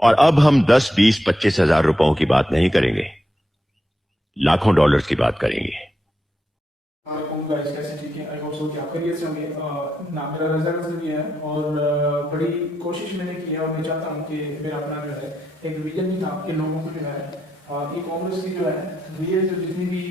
और अब हम 10, 20, 25 हजार रुपयों की बात नहीं करेंगे, लाखों डॉलर्स की बात करेंगे। कैसे ठीक है, आई होप सो कि आप खैरियत से होंगे। नाम मेरा रज़ा नज़र है और बड़ी कोशिश मैंने की है और मैं चाहता हूँ कि मेरा अपना जो है एक विजन भी था कि लोगों को जो है ई कॉमर्स की जो है रियल जो जितनी भी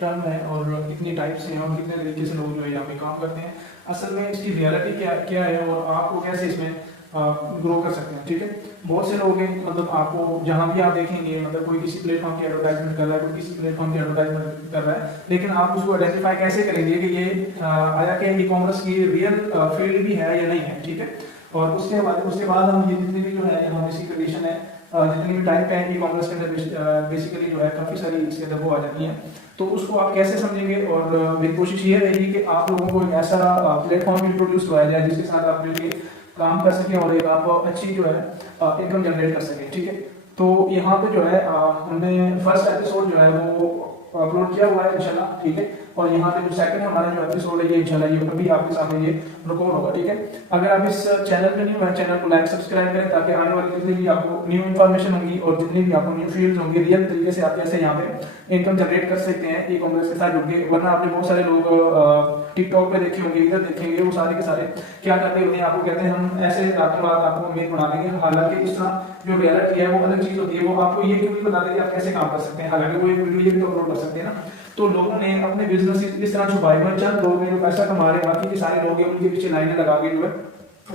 टर्म है और कितनी टाइप्स हैं और कितने तरीके से लोग जो है यहाँ पे काम करते हैं, असल में इसकी रियलिटी क्या क्या है और आपको कैसे इसमें ग्रो कर सकते हैं। ठीक है, बहुत से लोग हैं, मतलब आपको जहाँ भी आप देखेंगे, मतलब कोई किसी प्लेटफॉर्म की एडवर्टाइजमेंट कर रहा है, कोई किसी प्लेटफॉर्म की एडवर्टाइजमेंट कर रहा है, लेकिन आप उसको आइडेंटिफाई कैसे करेंगे कि ये आया कि ई कॉमर्स की रियल फील्ड भी है या नहीं है। ठीक है, और उसके बाद हम ये जितनी भी जो है यहाँ बेसिक कंडीशन है, जितनी भी टाइप है ई कॉमर्स के अंदर बेसिकली जो है काफ़ी सारी इसके अंदर वो आ जाती हैं, तो उसको आप कैसे समझेंगे। और मेरी कोशिश ये रहेगी कि आप लोगों को एक ऐसा प्लेटफॉर्म इंट्रोड्यूस करवाया जाए जिसके साथ आप मिलकर काम कर सकें और एक आप अच्छी जो है इनकम जनरेट कर सकें। ठीक है, तो यहाँ पे जो है हमने फर्स्ट एपिसोड जो है वो अपलोड किया हुआ है इंशाल्लाह। ठीक है, और यहाँ पे जो सेकंड हमारा जो एपिसोड है ये इंशाल्लाह ये अभी आपके सामने ये रिकॉर्ड होगा। ठीक है, अगर आप इस चैनल पे न्यू है, चैनल को लाइक सब्सक्राइब करें ताकि आने वाली जितनी भी आपको न्यू इन्फॉर्मेशन होगी और जितनी भी आपको न्यू फील्ड्स होंगी रियल तरीके से आप कैसे यहाँ पे इनकम जनरेट कर सकते हैं ई कॉमर्स के साथ जुड़ के। वरना आपने बहुत सारे लोग टिकटॉक पे देखे होंगे, इधर देखेंगे, वो सारे के सारे क्या करते होते हैं, आपको कहते हैं हम ऐसे रातों रात आपको अमीर बना देंगे, हालांकि इस तरह जो रियलिटी है वो अलग चीज होती है। वो आपको ये क्यों नहीं बताते कि आप कैसे काम कर सकते हैं, हालांकि वो एक वीडियो ये भी तो अपलोड कर सकते हैं ना। तो लोगों ने अपने बिजनेस इस तरह छुपाए हुए, चंद लोग हैं जो पैसा कमा रहे हैं, बाकी के सारे लोग हैं उनके पीछे लाइनें लगा के जो है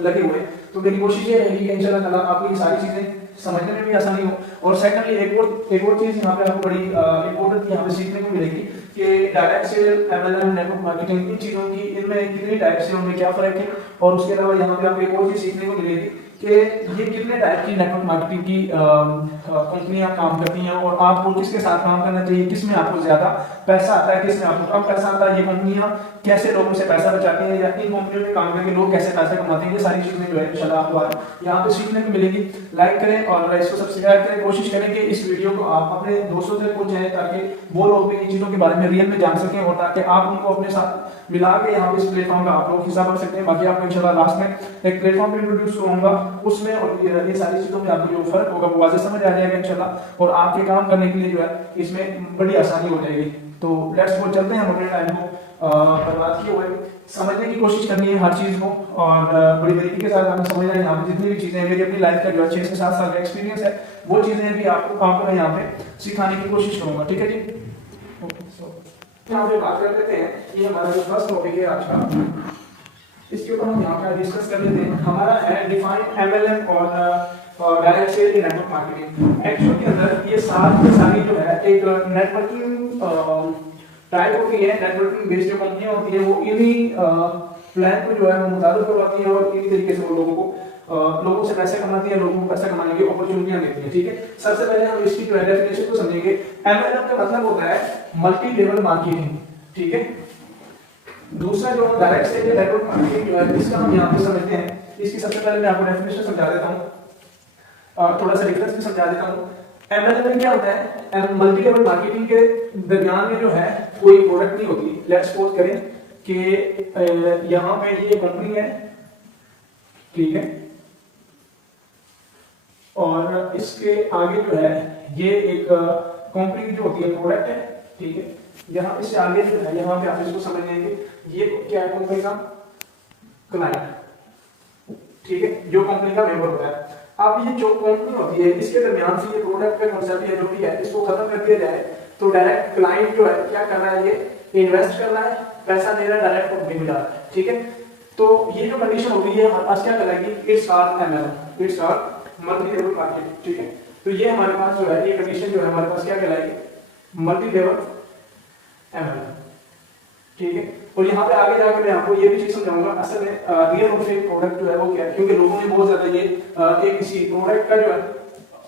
लगे हुए। तो मेरी कोशिश ये रहेगी कि इंशाल्लाह ताला आपको ये सारी चीजें समझने में भी आसानी हो। और सेकंडली एक और चीज यहाँ पे आपको बड़ी इंपॉर्टेंट यहाँ पे सीखने को मिलेगी कि direct sale, MLM, network marketing, इन चीजों की इनमें कितनी टाइप्स है, उनमें क्या फर्क है। और उसके अलावा यहाँ पे आपको एक और चीज सीखने को मिलेगी कि ये कितने टाइप की नेटवर्क मार्केटिंग की कंपनियां काम करती हैं और आपको किसके साथ काम करना चाहिए, किसमें आपको ज्यादा पैसा आता है, किसमें आपको कम पैसा आता है, ये कंपनियां कैसे लोगों से पैसा बचाती हैं या इन कंपनियों में काम करके लोग कैसे पैसा कमाते हैं, ये सारी चीजें जो है इंशाल्लाह आपको यहाँ पे सीखने को मिलेगी। लाइक करें और इसको सब्सक्राइब करें, कोशिश करें कि इस वीडियो को आप अपने दोस्तों तक पहुंचाएं ताकि वो लोग भी इन चीजों के बारे में रियल में जान सकें और ताकि आप उनको अपने साथ मिला के यहाँ पे इस प्लेटफॉर्म का आप लोग हिस्सा बन सकते हैं। बाकी आपको इंशाल्लाह लास्ट में एक प्लेटफॉर्म इंट्रोड्यूस करूंगा, उसमें और ये सारी चीजों में आपको जो फर्क होगा वो वाज़ेह समझ आ जाएगा इंशाल्लाह, और आपके काम करने के लिए जो है इसमें बड़ी आसानी हो जाएगी। तो लेट्स गो, चलते हैं, हम अपने टाइम को बर्बाद किए हुए समझने की कोशिश करनी है हर चीज को और बड़ी तरीके के साथ हमें समझना है। यहाँ पे जितनी भी चीजें मेरी अपनी लाइफ का जो 6 से 7 साल का एक्सपीरियंस है वो चीजें भी आपको मैं यहाँ पे सिखाने की कोशिश करूंगा। ठीक है जी, यहाँ पे बात कर लेते हैं, ये हमारा जो फर्स्ट टॉपिक है आज का, इसके ऊपर हम यहाँ पे डिस्कस कर लेते हैं। हमारा है डिफाइन एमएलएम और डायरेक्ट सेल इन नेटवर्क मार्केटिंग। एक्चुअली के अंदर ये सारी जो है एक नेटवर्किंग टाइप होती है, नेटवर्किंग बेस्ड जो कंपनियां होती है वो इन्हीं प्लान को जो है वो मुताबिक करवाती है और इसी तरीके से वो लोगों से पैसे कमाती है, लोगों को पैसा कमाने की अपॉर्चुनिटियां देती है। ठीक है, सबसे पहले हम इसकी जो है डेफिनेशन को समझेंगे। एमएलएम का मतलब होता है मल्टी लेवल मार्केटिंग। ठीक है, दूसरा जो डायरेक्ट सेल नेटवर्क मार्केटिंग जो है इसका हम यहाँ पे समझते हैं। इसकी सबसे पहले मैं आपको डेफिनेशन समझा देता हूँ, थोड़ा सा डिफरेंस भी समझा देता हूँ। एमएलएम में क्या होता है, मल्टी लेवल मार्केटिंग के दरमियान में जो है कोई प्रोडक्ट नहीं होती। लेट्स सपोज करें कि यहाँ पे ये कंपनी है, ठीक है, और इसके आगे जो है ये एक कंपनी की जो होती है प्रोडक्ट है। ठीक है, यहाँ इससे आगे जो है यहाँ पे आप इसको समझ लेंगे ये क्या है, कंपनी का क्लाइंट। ठीक है, जो कंपनी का मेंबर होता है। अब ये जो कंपनी होती है इसके दरमियान से ये प्रोडक्ट का कंसेप्ट है जो भी है इसको खत्म कर दिया जाए तो डायरेक्ट क्लाइंट जो है क्या कर रहा है, ये इन्वेस्ट कर रहा है, पैसा दे रहा है, डायरेक्ट कंपनी में जा रहा है। ठीक है, तो ये जो कंडीशन होगी ये हमारे पास क्या कहलाएगी, it's are MLM, it's are multi level marketing. ठीक है, तो ये हमारे पास जो है ये कंडीशन जो है हमारे पास क्या कहलाएगी, मल्टी लेवल एमएलएम। ठीक है, और यहाँ पे आगे जाकर मैं आपको ये भी चीज समझाऊंगा असल में रियल और फेक प्रोडक्ट जो है वो क्या है, क्योंकि लोगों ने बहुत ज्यादा ये एक किसी प्रोडक्ट का जो है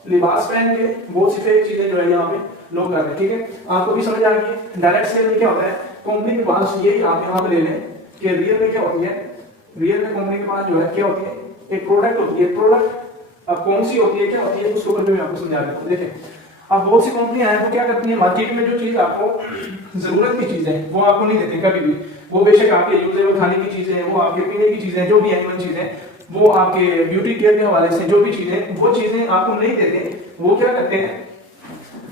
लिबास पहन के बहुत सी फेक चीजें जो है यहाँ पे लोग करते हैं। ठीक है, आपको भी समझ आ गई। डायरेक्ट सेल में क्या होता है, कंपनी के पास ये आप यहाँ पे ले लें कि रियल में क्या होती है, रियल में कंपनी के पास जो है क्या होती है, एक प्रोडक्ट होती है। प्रोडक्ट अब कौन सी होती है, क्या होती है, उसके ऊपर मैं आपको समझा देता हूँ। देखिए, अब बहुत सी कंपनियां हैं वो क्या करती हैं, मार्केट में जो चीज आपको जरूरत की चीज है वो आपको नहीं देते कभी भी। वो बेशक आपके यूजेबल खाने की चीजें हैं, वो आपके पीने की चीजें हैं, जो भी एनिमल चीजें हैं, वो आपके ब्यूटी केयर के हवाले से जो भी चीजें, वो चीजें आपको नहीं देते, वो क्या करते हैं,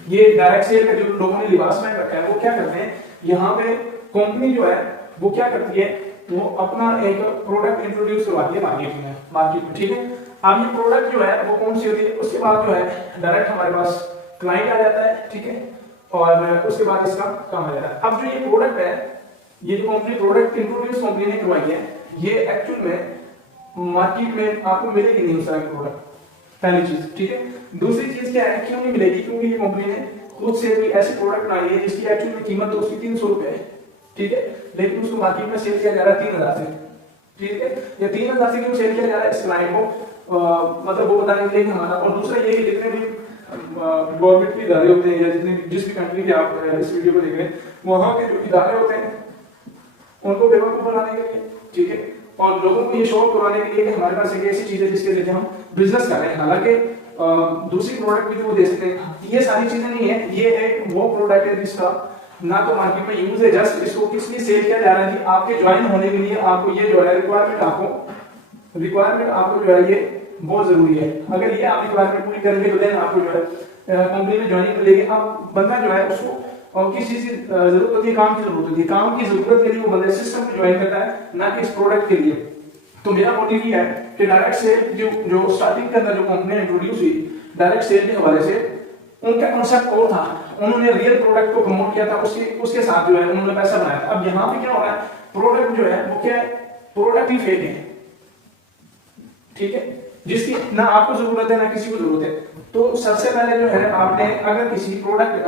ये डायरेक्ट सेल का जो लोगों ने लिबास में रखा है, वो क्या करते हैं, यहाँ पे कंपनी जो है वो क्या करती है, वो अपना एक प्रोडक्ट इंट्रोड्यूस करवाती है मार्केट में, ठीक है। अब ये प्रोडक्ट जो है वो कौन सी होती है, उसके बाद जो है डायरेक्ट हमारे पास क्लाइंट आ जाता है, ठीक है, और उसके बाद इसका काम आ जाता है। अब जो ये प्रोडक्ट है, ये जो कंपनी प्रोडक्ट इंट्रोड्यूस कंपनी ने करवाई है, ये एक्चुअल में मार्केट में आपको मिलेगी नहीं उस तरह की प्रोडक्ट, पहली चीज, ठीक है। दूसरी चीज क्या है, क्यों नहीं मिलेगी, क्योंकि ये कंपनी ने खुद से कोई ऐसी प्रोडक्ट बनाई है जिसकी एक्चुअल में कीमत तो उसकी 300 रुपए है, ठीक है, लेकिन उसको मार्केट में सेल किया जा रहा है 3000 से, ठीक है। ये 3000 से क्यों सेल किया जा रहा है इस क्लाइंट को, मतलब वो बताने के लिए कि हमारा, और दूसरा ये कि जितने भी गवर्नमेंट के इदारे होते हैं या जितने भी जिस भी कंट्री के आप इस वीडियो को देख रहे हैं, वहां के जो इदारे होते हैं उनको बेवकूफ बनाने के लिए, ठीक है, और लोगों को ये शो करवाने के लिए कि हमारे पास एक ऐसी चीज है जिसके जरिए हम बिजनेस कर रहे हैं, हालांकि दूसरी प्रोडक्ट भी तो वो दे सकते हैं। ये सारी चीजें नहीं है, ये एक वो प्रोडक्ट है जिसका ना तो मार्केट में यूज है, जस्ट इसको किस लिए सेल किया जा रहा है, आपके ज्वाइन होने के लिए आपको ये जो है रिक्वायरमेंट आपको जो है ये बहुत जरूरी है। अगर ये आप रिक्वायरमेंट पूरी करेंगे तो देन आपको जो है कंपनी में ज्वाइनिंग मिलेगी। अब बंदा जो है उसको और किस चीज की जरूरत होती है, काम की जरूरत होती है, काम की जरूरत के लिए वो बंदा सिस्टम में ज्वाइन करता है, ना कि इस प्रोडक्ट के लिए। तो मेरा मोटिव ये है कि डायरेक्ट सेल जो स्टार्टिंग के अंदर जो कंपनी इंट्रोड्यूस हुई डायरेक्ट सेल के हवाले से, उनका कॉन्सेप्ट और था, उन्होंने रियल प्रोडक्ट को प्रमोट किया था, उसके साथ जो है उन्होंने पैसा बनाया था। अब यहाँ पे क्या हो रहा है, प्रोडक्ट जो है वो क्या है, प्रोडक्ट ही फेक है, ठीक है, जिसकी ना आपको जरूरत है ना किसी को जरूरत है। तो सबसे पहले जो है आपने अगर किसी प्रोडक्ट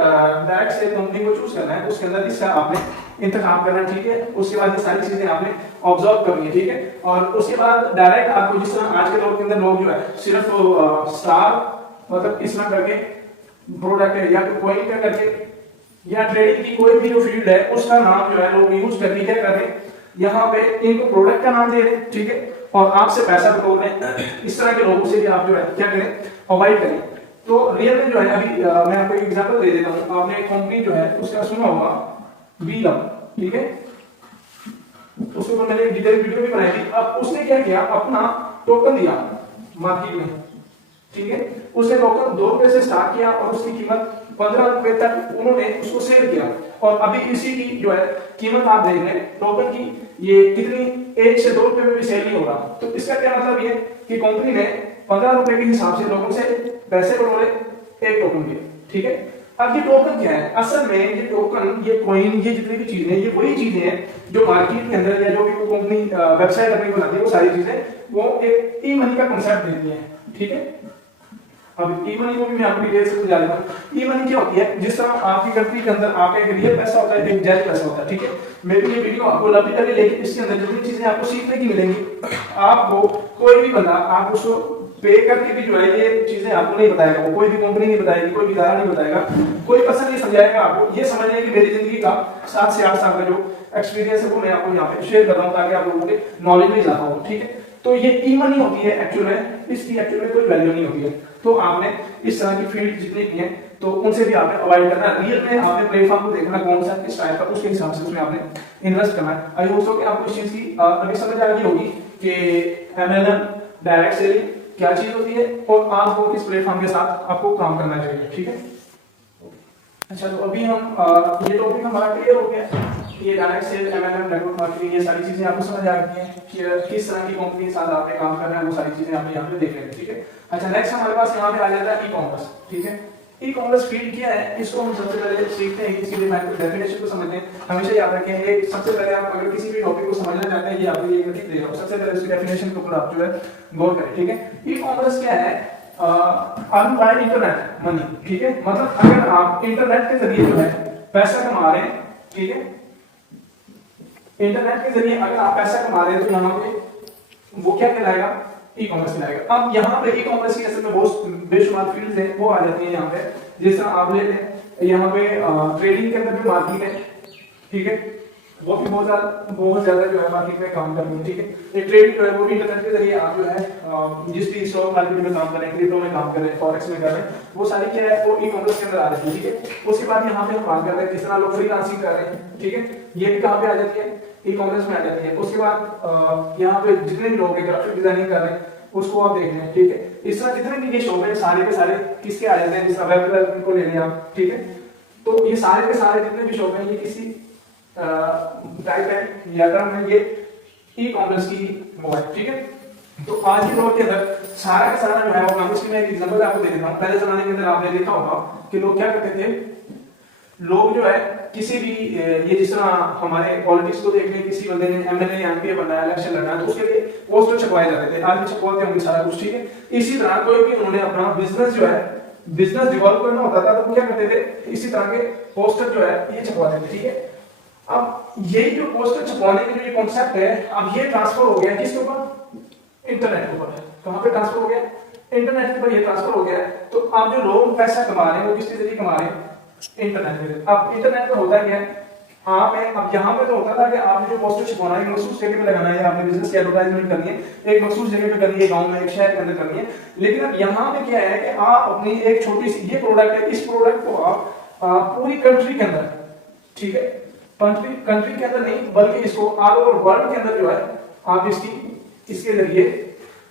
डायरेक्ट सेल कंपनी को चूज करना है तो उसके अंदर इसका आपने इंतखाब करना, ठीक है। उसके बाद ये सारी चीजें आपने ऑब्जर्व करनी है, ठीक है। और उसके बाद डायरेक्ट आपको, जिस तरह आज के दौर के अंदर लोग जो है सिर्फ स्टार मतलब इस तरह करके प्रोडक्ट है या तो कोई का करके या ट्रेडिंग की कोई भी जो फील्ड है उसका नाम जो है लोग यूज करके क्या कर रहे हैं, यहाँ पे इनको प्रोडक्ट का नाम दे रहे हैं, ठीक है, और आपसे पैसा बटोर रहे हैं। इस तरह के लोगों से भी आप जो है क्या करें, अवॉइड करें। तो रियल में जो है अभी मैं आपको एक एग्जांपल दे देता हूँ। आपने एक कंपनी जो है उसका सुना होगा वीलम, ठीक है, उसके ऊपर मैंने एक डिटेल वीडियो भी बनाई थी। अब उसने क्या किया, अपना टोकन दिया मार्केट में, ठीक है, उसने टोकन 2 रुपए से स्टार्ट किया और उसकी कीमत 15 रुपए तक उन्होंने उसको सेल किया। और अभी इसी की जो है कीमत आप देख रहे हैं टोकन की, ये कितनी 1 से 2 रुपए में भी सेल नहीं हो रहा। तो इसका क्या मतलब ये कि कंपनी ने 15 रुपए के हिसाब से लोगों से पैसे बटोरे एक टोकन के, ठीक है। अब ये टोकन क्या है, असल में ये टोकन, ये कॉइन, ये जितनी भी चीजें, ये वही चीजें हैं जो मार्केट के अंदर या जो भी वो कंपनी वेबसाइट अपनी बनाती है, वो सारी चीजें वो एक ई मनी का कांसेप्ट देती है, ठीक है। अब ई मनी को भी मैं आपको डिटेल से समझा देता हूं। ई मनी क्या होती है, जिस तरह आपकी कंट्री के अंदर आप एक रियल पैसा होता है, एक जेल पैसा होता है, ठीक है। मेरी ये वीडियो आपको लंबी लगे लेकिन इसके अंदर जितनी चीजें आपको सीखने की मिलेंगी, आपको कोई भी बंदा आप उसको पे करके भी जो है ये चीजें आपको नहीं बताएगा, वो कोई भी कंपनी नहीं बताएगी, कोई भी इदारा नहीं बताएगा, कोई पर्सन नहीं समझाएगा आपको। ये समझने की मेरी जिंदगी का 7 से 8 साल का जो एक्सपीरियंस है वो मैं आपको यहाँ पे शेयर कर रहा हूँ ताकि आप लोगों के नॉलेज में इजाफा हो, ठीक है। तो ये ई मनी होती है एक्चुअल में, इसकी एक्चुअल में कोई वैल्यू नहीं होती है। तो आपने इस तरह की फील्ड जितनी भी है तो उनसे भी आपने अवॉइड करना है। रियल में आपने प्लेटफॉर्म को देखना कौन सा किस टाइप का, उसके हिसाब से उसमें आपने इन्वेस्ट करना है। आई होप सो कि आपको इस चीज की अभी समझ आ गई होगी कि एमएलएम डायरेक्ट सेलिंग क्या चीज होती है और आपको किस प्लेटफॉर्म के साथ आपको काम करना चाहिए, ठीक है। अच्छा, तो अभी हम ये टॉपिक हमारा क्लियर हो गया। ये direct sale, MLM, network marketing, ये सारी चीजें आपको समझ आ गई हैं कि किस तरह की कंपनी के साथ आपने काम करना है, वो सारी चीजें आप यहाँ पे देख लेंगे, ठीक है। अच्छा, नेक्स्ट हमारे पास यहाँ पे आ जाता है ई कॉमर्स, ठीक है। ई कॉमर्स फील्ड क्या है, इसको हम सबसे पहले सीखते हैं, इसकी डेफिनेशन को समझते हैं। हमेशा याद रखें, एक सबसे पहले आप अगर किसी भी टॉपिक को समझना चाहते हैं, ये आपको ये लिख दे रहा हूं, सबसे पहले उसकी डेफिनेशन के ऊपर आप जो है गौर करें, ठीक है। ई कॉमर्स क्या है, अर्न बाय इंटरनेट मनी, ठीक है। मतलब अगर आप इंटरनेट के जरिए जो है पैसा कमा रहे हैं, ठीक है, इंटरनेट के जरिए अगर आप पैसा कमा रहे हैं तो यहाँ पे वो क्या कहलाएगा, ई कॉमर्स कहलाएगा। अब यहाँ पे ई कॉमर्स की असल में बहुत बेशुमार फील्ड्स हैं, वो आ जाती है यहाँ पे। जिस तरह आप लेते हैं यहाँ पे ट्रेडिंग के अंदर भी मार्केट है, ठीक है, वो भी बहुत ज्यादा जो है मार्केट में काम कर रही है, ठीक है। एक ट्रेड जो है वो भी इंटरनेट के जरिए आप जो है जिस भी स्टॉक मार्केट में काम कर रहे हैं, क्रिप्टो में काम कर रहे हैं, फॉरेक्स में कर रहे हैं, वो सारी क्या है वो ई कॉमर्स के अंदर आ जाती है, ठीक है। उसके बाद यहाँ पे हम बात कर रहे हैं किस तरह लोग फ्रीलांसिंग कर रहे हैं, ठीक है, ये भी कहाँ पे आ जाती है, ई कॉमर्स में आ जाती है। उसके बाद यहाँ पे जितने भी लोग ग्राफिक डिजाइनिंग कर रहे हैं उसको आप देख रहे हैं, ठीक है। इस तरह जितने भी ये शॉप है सारे के सारे किसके आ जाते हैं, जिस वेब डेवलपमेंट को ले लिया, ठीक है। तो ये सारे के सारे जितने भी शॉप है ये किसी टाइप है या टर्म है, ये ई कॉमर्स की वो है, ठीक है। तो आज के दौर के अंदर सारा का सारा जो है वो काम, इसकी मैं एक एग्जांपल आपको दे देता हूँ। पहले जमाने के अंदर आपने देखा होगा कि लोग क्या करते थे, लोग जो है किसी भी ये जिस तरह हमारे पॉलिटिक्स को देख लें, किसी बंदे ने एमएलए या एमपी बनना है, इलेक्शन लड़ना है, तो उसके लिए पोस्टर छपवाए जाते थे, आज भी छपवाते होंगे सारा कुछ, ठीक है। इसी तरह कोई भी उन्होंने अपना बिजनेस जो है बिजनेस डेवलप करना होता था तो क्या करते थे, इसी तरह के पोस्टर जो है ये छपवाते थे, ठीक है। अब यही जो पोस्टर छपवाने के जो ये कॉन्सेप्ट है, अब ये ट्रांसफर हो गया किसके ऊपर, इंटरनेट के ऊपर। कहां पे ट्रांसफर हो गया, इंटरनेट के ऊपर ये ट्रांसफर हो गया है। तो अब जो लोग पैसा कमा रहे हैं वो किसके जरिए कमा रहे हैं, इंटरनेट के। अब इंटरनेट पे होता क्या है, आप है, अब यहाँ पे तो होता था कि आपने जो पोस्टर छपवाना है मखसूस जगह पे लगाना है, आपने बिजनेस की एडवर्टाइजमेंट करनी है एक मखसूस जगह पे करनी है, गांव में एक शहर के अंदर करनी है। लेकिन अब यहाँ पे क्या है कि आप अपनी एक छोटी सी ये प्रोडक्ट है, इस प्रोडक्ट को आप पूरी कंट्री के अंदर, ठीक है, कंट्री के अंदर नहीं बल्कि इसको ऑल ओवर वर्ल्ड के अंदर जो है आप इसके जरिए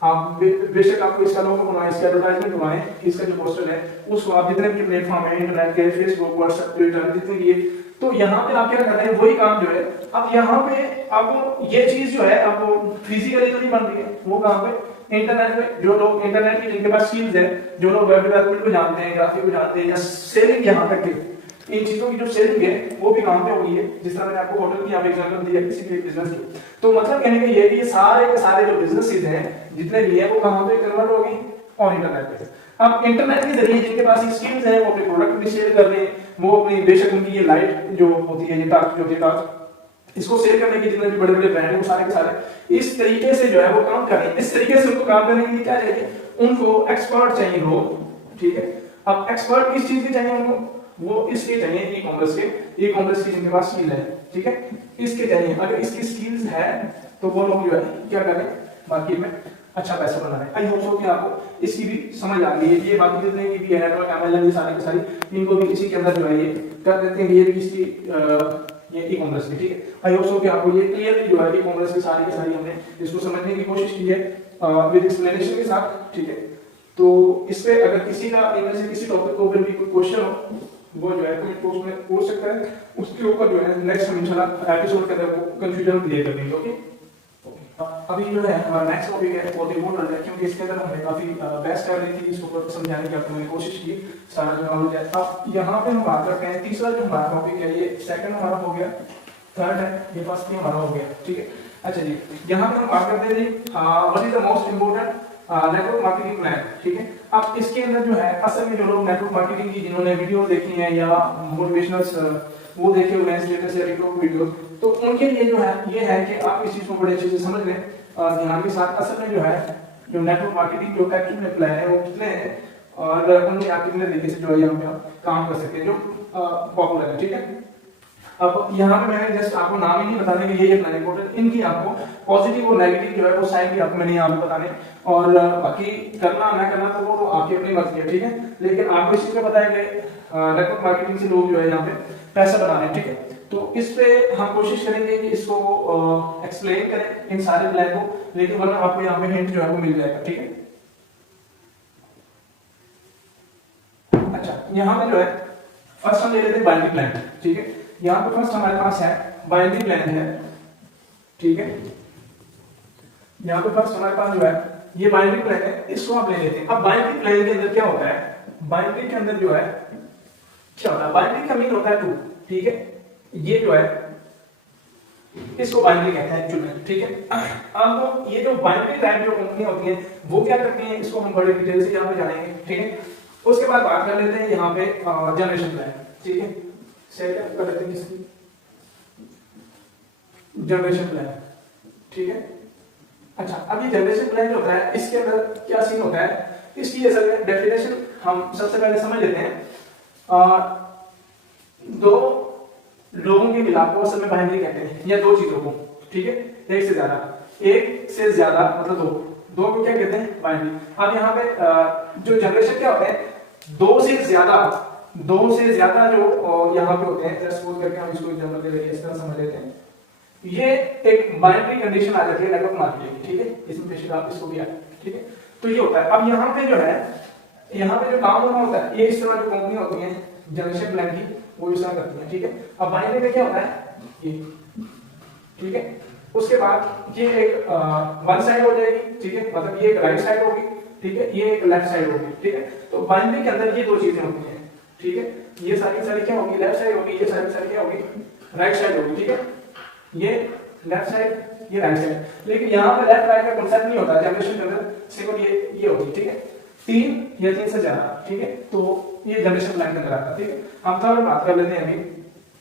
आप बेशक आपको इसका लोगो बनाए, इसका एडवर्टाइजमेंट बनाए, इसका जो पोस्टर है उसको आप जितने भी प्लेटफॉर्म है इंटरनेट के, फेसबुक, व्हाट्सएप, ट्विटर, जितने भी, तो यहाँ पे आप क्या कर रहे हैं वही काम जो है। अब यहाँ पे आपको ये चीज जो है आपको फिजिकली तो नहीं बन रही है, वो कहाँ पे, इंटरनेट पे। जो लोग इंटरनेट की जिनके पास स्किल्स है, जो लोग वेब डेवलपमेंट को जानते हैं, ग्राफिक को जानते हैं, या सेलिंग, यहाँ तक के इन चीजों की जो सेलिंग है वो भी काम पे हो गई है। जिस तरह मैंने आपको होटल की यहाँ पे एग्जांपल दिया किसी भी बिजनेस की, तो मतलब कहने का ये कि ये सारे के सारे जो बिजनेसेस हैं जितने भी है वो कहाँ पे कन्वर्ट हो गई, और इंटरनेट पे। अब इंटरनेट के जरिए जिनके पास स्किल्स है वो अपने प्रोडक्ट भी सेल कर रहे हैं, वो अपनी बेशक उनकी ये लाइट जो होती है, ये टॉर्च जो टॉर्च, इसको सेल करने के जितने भी बड़े बड़े ब्रांड है वो सारे के सारे इस तरीके से जो है वो काम कर रहे हैं। इस तरीके से उनको काम करने के लिए क्या चाहिए, उनको एक्सपर्ट चाहिए लोग, ठीक है। अब एक्सपर्ट किस चीज के चाहिए उनको, वो इसके चाहिए ई कॉमर्स की जिनके पास स्किल है, ठीक है, इसके चाहिए। अगर इसकी स्किल्स है तो वो लोग जो है क्या करें, मार्केट में अच्छा पैसा बना रहे हैं। आई होप सो कि आपको इसकी भी समझ आ गई है। ये बाकी जितने भी है नेटवर्क अमेजन, ये सारी की सारी इनको भी इसी के अंदर जो है ये कर देते हैं, ये भी इसकी ये ई कॉमर्स की, ठीक है। आई होप सो कि आपको ये क्लियरली जो है ई कॉमर्स की सारी हमने इसको समझने की कोशिश की है विद एक्सप्लेनेशन के साथ, ठीक है। तो इस पे अगर किसी का इनमें से किसी टॉपिक को ऊपर भी कोई क्वेश्चन हो वो जो है कमेंट बॉक्स में पूछ सकता है, उसके ऊपर जो है नेक्स्ट हम इंशाल्लाह एपिसोड के अंदर वो कंफ्यूजन क्लियर कर देंगे, ओके। अभी जो है हमारा नेक्स्ट टॉपिक है बहुत इंपॉर्टेंट है, क्योंकि इसके अंदर हमने काफी बहस कर रही थी, इसको ऊपर समझाने की आपको मैंने कोशिश की, सारा जो नॉलेज है। अब यहाँ पे हम बात करते हैं तीसरा जो हमारा टॉपिक है, ये सेकंड हमारा हो गया, थर्ड है, ये फर्स्ट भी हमारा हो गया, ठीक है। अच्छा जी, यहाँ पे हम बात करते हैं जी what is the most important network marketing plan, ठीक है। अब इसके अंदर जो है असल में जो लोग नेटवर्क मार्केटिंग की जिन्होंने वीडियो देखी है या मोटिवेशनल वो देखे हुए हैं स्टेटस या टिकटॉक वीडियो, तो उनके लिए जो है ये है कि आप इस चीज को बड़े अच्छे से समझ लें ध्यान के साथ। असल में जो है जो नेटवर्क मार्केटिंग जो एक्चुअल में प्लान है वो कितने हैं और उनमें आप कितने तरीके से जो है यहाँ पे आप काम कर सकते हैं जो पॉपुलर है, ठीक है। अब यहाँ पे मैंने जस्ट आपको नाम ही नहीं बताने के ये प्लान इंपॉर्टेंट, इनकी आपको पॉजिटिव और नेगेटिव जो है वो साइड भी आपको मैंने यहाँ पे बताने, और बाकी करना ना करना तो वो आपकी अपनी मर्जी है, ठीक है। लेकिन आपको इस चीज का पता है कि नेटवर्क मार्केटिंग से लोग जो है यहाँ पे पैसा बना रहे हैं, ठीक है। तो इस पे हम कोशिश करेंगे कि इसको एक्सप्लेन करें इन सारे प्लान को, लेकिन वरना आपको यहाँ पे हिंट जो है वो मिल जाएगा, ठीक है। अच्छा, यहाँ पे जो है फर्स्ट हम ले लेते हैं बाइनरी प्लान, ठीक है। यहाँ पे फर्स्ट हमारे पास है बाइनरी प्लान है, ठीक है। यहाँ पे फर्स्ट हमारे पास जो है ये बाइनरी प्लान है, इसको आप ले लेते हैं। अब बाइनरी प्लान के अंदर क्या होता है, बाइनरी के अंदर जो है क्या होता है, बाइनरी का मीन होता है 2, ठीक है। ये जो है इसको बाइनरी कहते हैं एक्चुअली, ठीक है। अब ये जो बाइनरी टाइप जो कंपनी होती है वो क्या करती हैं, इसको हम बड़े डिटेल से यहाँ पे जानेंगे, ठीक है। उसके बाद बात कर लेते हैं यहाँ पे जनरेशन प्लान, ठीक है। सेट कर लेते हैं इसकी जनरेशन प्लान, ठीक है। अच्छा, अब ये जनरेशन प्लान जो होता है इसके अंदर क्या सीन होता है, इसकी असल में डेफिनेशन हम सबसे पहले समझ लेते हैं। दो लोगों के मिलाप को असल में बाइनरी कहते हैं, या दो चीजों को, ठीक है, एक से ज्यादा, एक से ज्यादा मतलब दो को क्या कहते हैं, बाइनरी। अब यहाँ पे जो जनरेशन क्या होते हैं, दो से ज्यादा जो यहाँ पे होते हैं, सपोज करके हम इसको एग्जांपल दे रहे हैं, इस तरह समझ लेते हैं, ये एक बाइनरी कंडीशन आ जाती है नेटवर्क मार्केटिंग, ठीक है, इसमें बेशक आप इसको भी आए, ठीक है। तो ये होता है। अब यहाँ पे जो है, यहाँ पे जो काम होना होता है, ये इस तरह जो कंपनी होती है जनरेशन प्लान की, वो इस तरह करती है, ठीक है। अब बाइनरी में क्या होता है, ये, ठीक है। उसके बाद ये एक वन साइड हो जाएगी, ठीक है, मतलब ये एक राइट साइड होगी, ठीक है, ये एक लेफ्ट साइड होगी, ठीक है। तो बाइनरी के अंदर ये दो चीजें होती हैं, ठीक है, ये सारी क्या होगी, लेफ्ट साइड होगी, ये सारी क्या होगी, राइट साइड होगी, ठीक है, ये लेफ्ट साइड, ये राइट साइड। लेकिन यहाँ पे लेफ्ट राइट का कांसेप्ट नहीं होता जनरेशन के अंदर, सिर्फ ये होती है, ठीक है, तीन या तीन से ज्यादा, ठीक है। तो ये जनरेशन प्लान के अंदर आता है, ठीक है। हम थोड़ा बात कर लेते हैं अभी,